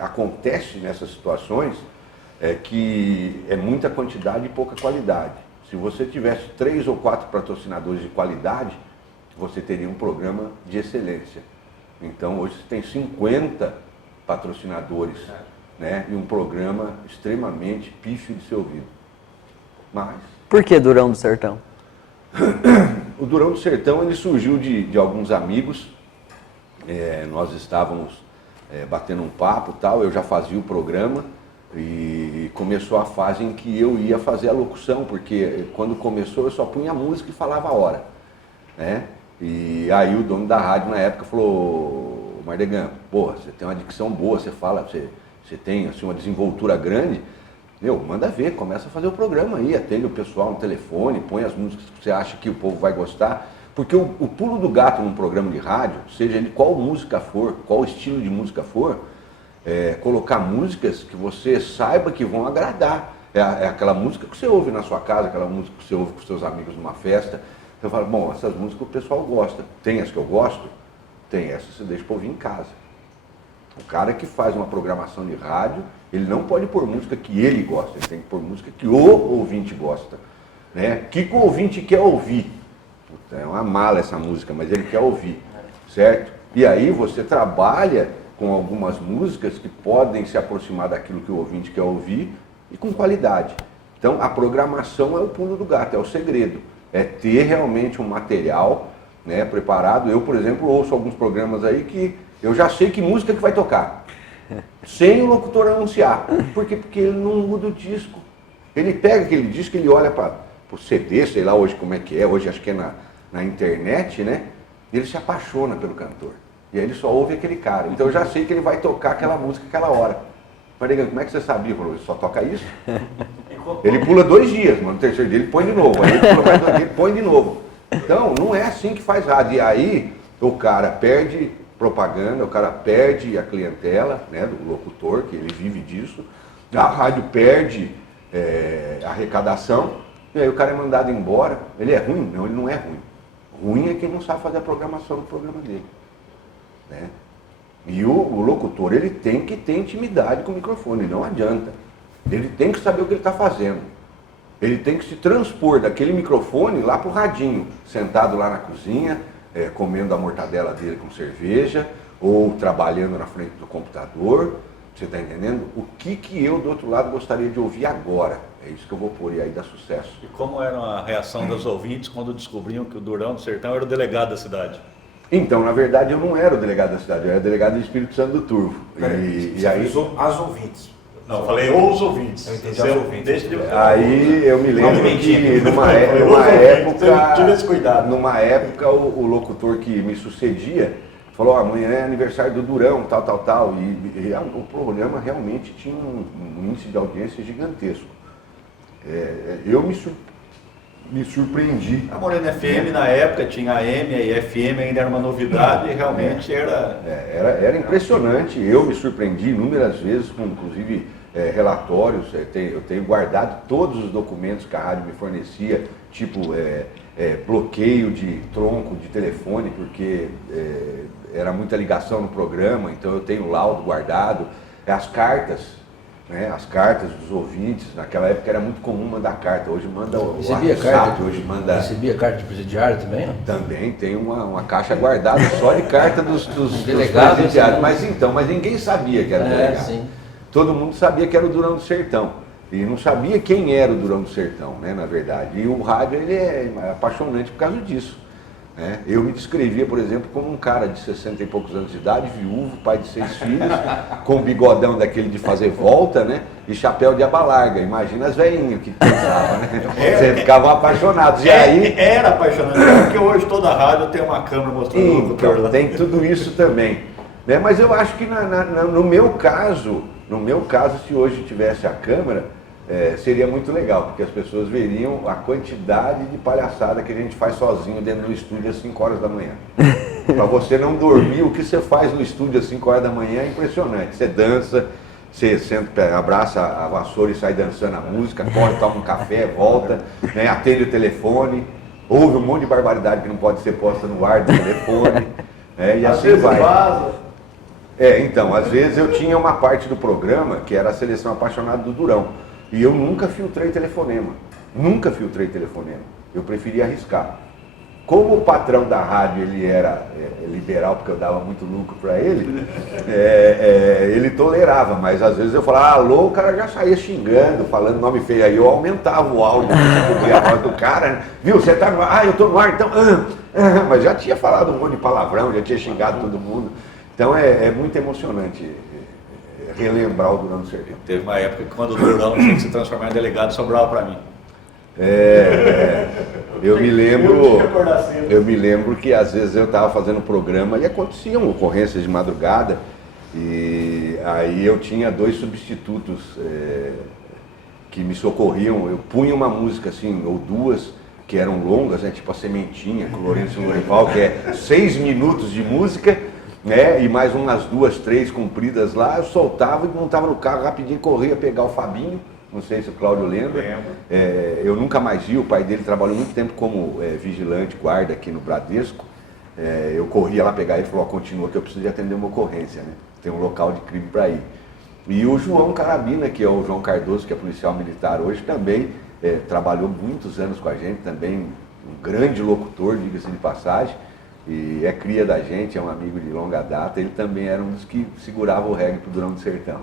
acontece nessas situações é que é muita quantidade e pouca qualidade. Se você tivesse 3 ou 4 patrocinadores de qualidade, você teria um programa de excelência. Então hoje você tem 50 patrocinadores, né, e um programa extremamente pífio de ser ouvido. Mas... Por que Durão do Sertão? O Durão do Sertão ele surgiu de alguns amigos. Nós estávamos batendo um papo e tal, eu já fazia o programa e começou a fase em que eu ia fazer a locução, porque quando começou eu só punha a música e falava a hora, né? E aí o dono da rádio na época falou: Mardegan, porra, você tem uma dicção boa, você fala, você tem assim, uma desenvoltura grande, manda ver, começa a fazer o programa aí, atende o pessoal no telefone, põe as músicas que você acha que o povo vai gostar, porque o pulo do gato num programa de rádio, seja ele qual música for, qual estilo de música for, colocar músicas que você saiba que vão agradar. É aquela música que você ouve na sua casa, aquela música que você ouve com seus amigos numa festa, você fala, bom, essas músicas o pessoal gosta, tem as que eu gosto? Tem, essas você deixa para ouvir em casa. O cara que faz uma programação de rádio, ele não pode pôr música que ele gosta, ele tem que pôr música que o ouvinte gosta, né? Que o ouvinte quer ouvir. Puta, é uma mala essa música, mas ele quer ouvir, certo? E aí você trabalha com algumas músicas que podem se aproximar daquilo que o ouvinte quer ouvir e com qualidade. Então a programação é o pulo do gato, é o segredo. É ter realmente um material, né, preparado. Eu, por exemplo, ouço alguns programas aí que eu já sei que música que vai tocar, sem o locutor anunciar. Por quê? Porque ele não muda o disco. Ele pega aquele disco, ele olha para por CD, sei lá hoje como é que é, hoje acho que é na internet, né? Ele se apaixona pelo cantor. E aí ele só ouve aquele cara. Então eu já sei que ele vai tocar aquela música aquela hora. Falei, como é que você sabia? Falou, ele só toca isso? Ele pula 2 dias, mano. No terceiro dia ele põe de novo. Aí ele pula mais 2 dias, ele põe de novo. Então, não é assim que faz rádio. E aí o cara perde propaganda, o cara perde a clientela, né, do locutor, que ele vive disso. A rádio perde arrecadação. E aí o cara é mandado embora. Ele é ruim? Não, ele não é ruim. Ruim é quem não sabe fazer a programação do programa dele. Né? E o locutor, ele tem que ter intimidade com o microfone, não adianta. Ele tem que saber o que ele está fazendo. Ele tem que se transpor daquele microfone lá para o radinho, sentado lá na cozinha, comendo a mortadela dele com cerveja, ou trabalhando na frente do computador. Você está entendendo? O que eu do outro lado gostaria de ouvir agora? É isso que eu vou pôr, e aí dá sucesso. E como era a reação dos ouvintes quando descobriam que o Durão do Sertão era o delegado da cidade? Então, na verdade, eu não era o delegado da cidade, eu era o delegado do Espírito Santo do Turvo. E aí as ouvintes. Não, eu falei os ouvintes. Eu entendi as ouvintes. Aí eu me lembro que numa época o locutor que me sucedia falou, amanhã é aniversário do Durão, tal. E o programa realmente tinha um índice de audiência gigantesco. Eu me surpreendi. A Morena FM na época tinha AM e FM, ainda era uma novidade e realmente era impressionante. Eu me surpreendi inúmeras vezes, com inclusive relatórios. Eu tenho guardado todos os documentos que a rádio me fornecia, tipo bloqueio de tronco de telefone, porque era muita ligação no programa, então eu tenho laudo guardado. As cartas. As cartas dos ouvintes, naquela época era muito comum mandar carta, hoje manda o WhatsApp, hoje manda... Recebia carta de presidiário também, não? Também tem uma caixa guardada só de carta dos presidiários, mas ninguém sabia que era delegado. Sim. Todo mundo sabia que era o Durão do Sertão, e não sabia quem era o Durão do Sertão, né, na verdade. E o rádio, ele é apaixonante por causa disso. Eu me descrevia, por exemplo, como um cara de 60 e poucos anos de idade, viúvo, pai de 6 filhos, com bigodão daquele de fazer volta, né? E chapéu de aba larga. Imagina as velhinhas que pensavam, né? Você ficavam apaixonados. E aí... Era apaixonante, porque hoje toda a rádio tem uma câmera mostrando o locutor lá. Tem tudo isso também. Né? Mas eu acho que no meu caso, se hoje tivesse a câmera, seria muito legal, porque as pessoas veriam a quantidade de palhaçada que a gente faz sozinho dentro do estúdio às 5 horas da manhã. Para você não dormir, o que você faz no estúdio às 5 horas da manhã é impressionante. Você dança, você senta, abraça a vassoura e sai dançando a música, corre, toma um café, volta, né, atende o telefone, ouve um monte de barbaridade que não pode ser posta no ar do telefone, e assim vai. Então, às vezes eu tinha uma parte do programa que era a Seleção Apaixonada do Durão. E eu nunca filtrei telefonema. Eu preferia arriscar. Como o patrão da rádio ele era liberal, porque eu dava muito lucro para ele, ele tolerava, mas às vezes eu falava, alô, o cara já saía xingando, falando nome feio, aí eu aumentava o áudio, a voz do cara, né? Viu, você tá no ar, eu tô no ar, então, mas já tinha falado um monte de palavrão, já tinha xingado todo mundo, então é muito emocionante relembrar o Durão do Sertão. Teve uma época que quando o Durão tinha que se transformar em delegado, sobrava para mim. Eu me lembro que às vezes eu estava fazendo programa e aconteciam ocorrências de madrugada e aí eu tinha 2 substitutos que me socorriam. Eu punha uma música assim, ou 2 que eram longas, né, tipo a Sementinha, com o Lourenço Lorival, que é 6 minutos de música, e mais umas 2, 3 compridas lá. Eu soltava e montava no carro rapidinho, corria pegar o Fabinho. Não sei se o Cláudio lembra. Eu nunca mais vi, o pai dele trabalhou muito tempo como vigilante, guarda aqui no Bradesco. Eu corria lá pegar ele e falou, continua que eu preciso de atender uma ocorrência, né? Tem um local de crime para ir. E o João Carabina, que é o João Cardoso, que é policial militar hoje, também trabalhou muitos anos com a gente, também um grande locutor, diga-se de passagem, e é cria da gente, é um amigo de longa data. Ele também era um dos que segurava o reggae pro Durão do Sertão.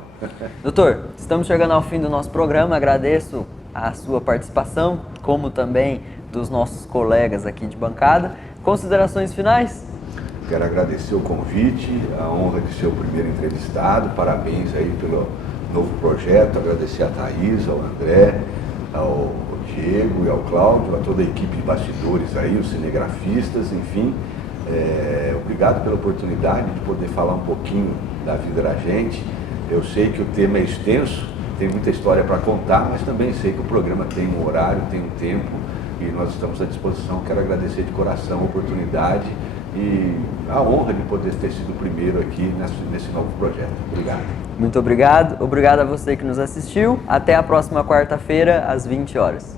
Doutor, estamos chegando ao fim do nosso programa, agradeço a sua participação, como também dos nossos colegas aqui de bancada. Considerações finais? Quero agradecer o convite, a honra de ser o primeiro entrevistado, parabéns aí pelo novo projeto, agradecer a Thaís, ao André, ao Diego e ao Cláudio, a toda a equipe de bastidores aí, os cinegrafistas, enfim. Obrigado pela oportunidade de poder falar um pouquinho da vida da gente. Eu sei que o tema é extenso, tem muita história para contar, mas também sei que o programa tem um horário, tem um tempo e nós estamos à disposição. Quero agradecer de coração a oportunidade e a honra de poder ter sido o primeiro aqui nesse novo projeto. Obrigado. Muito obrigado. Obrigado a você que nos assistiu. Até a próxima quarta-feira, às 20 horas.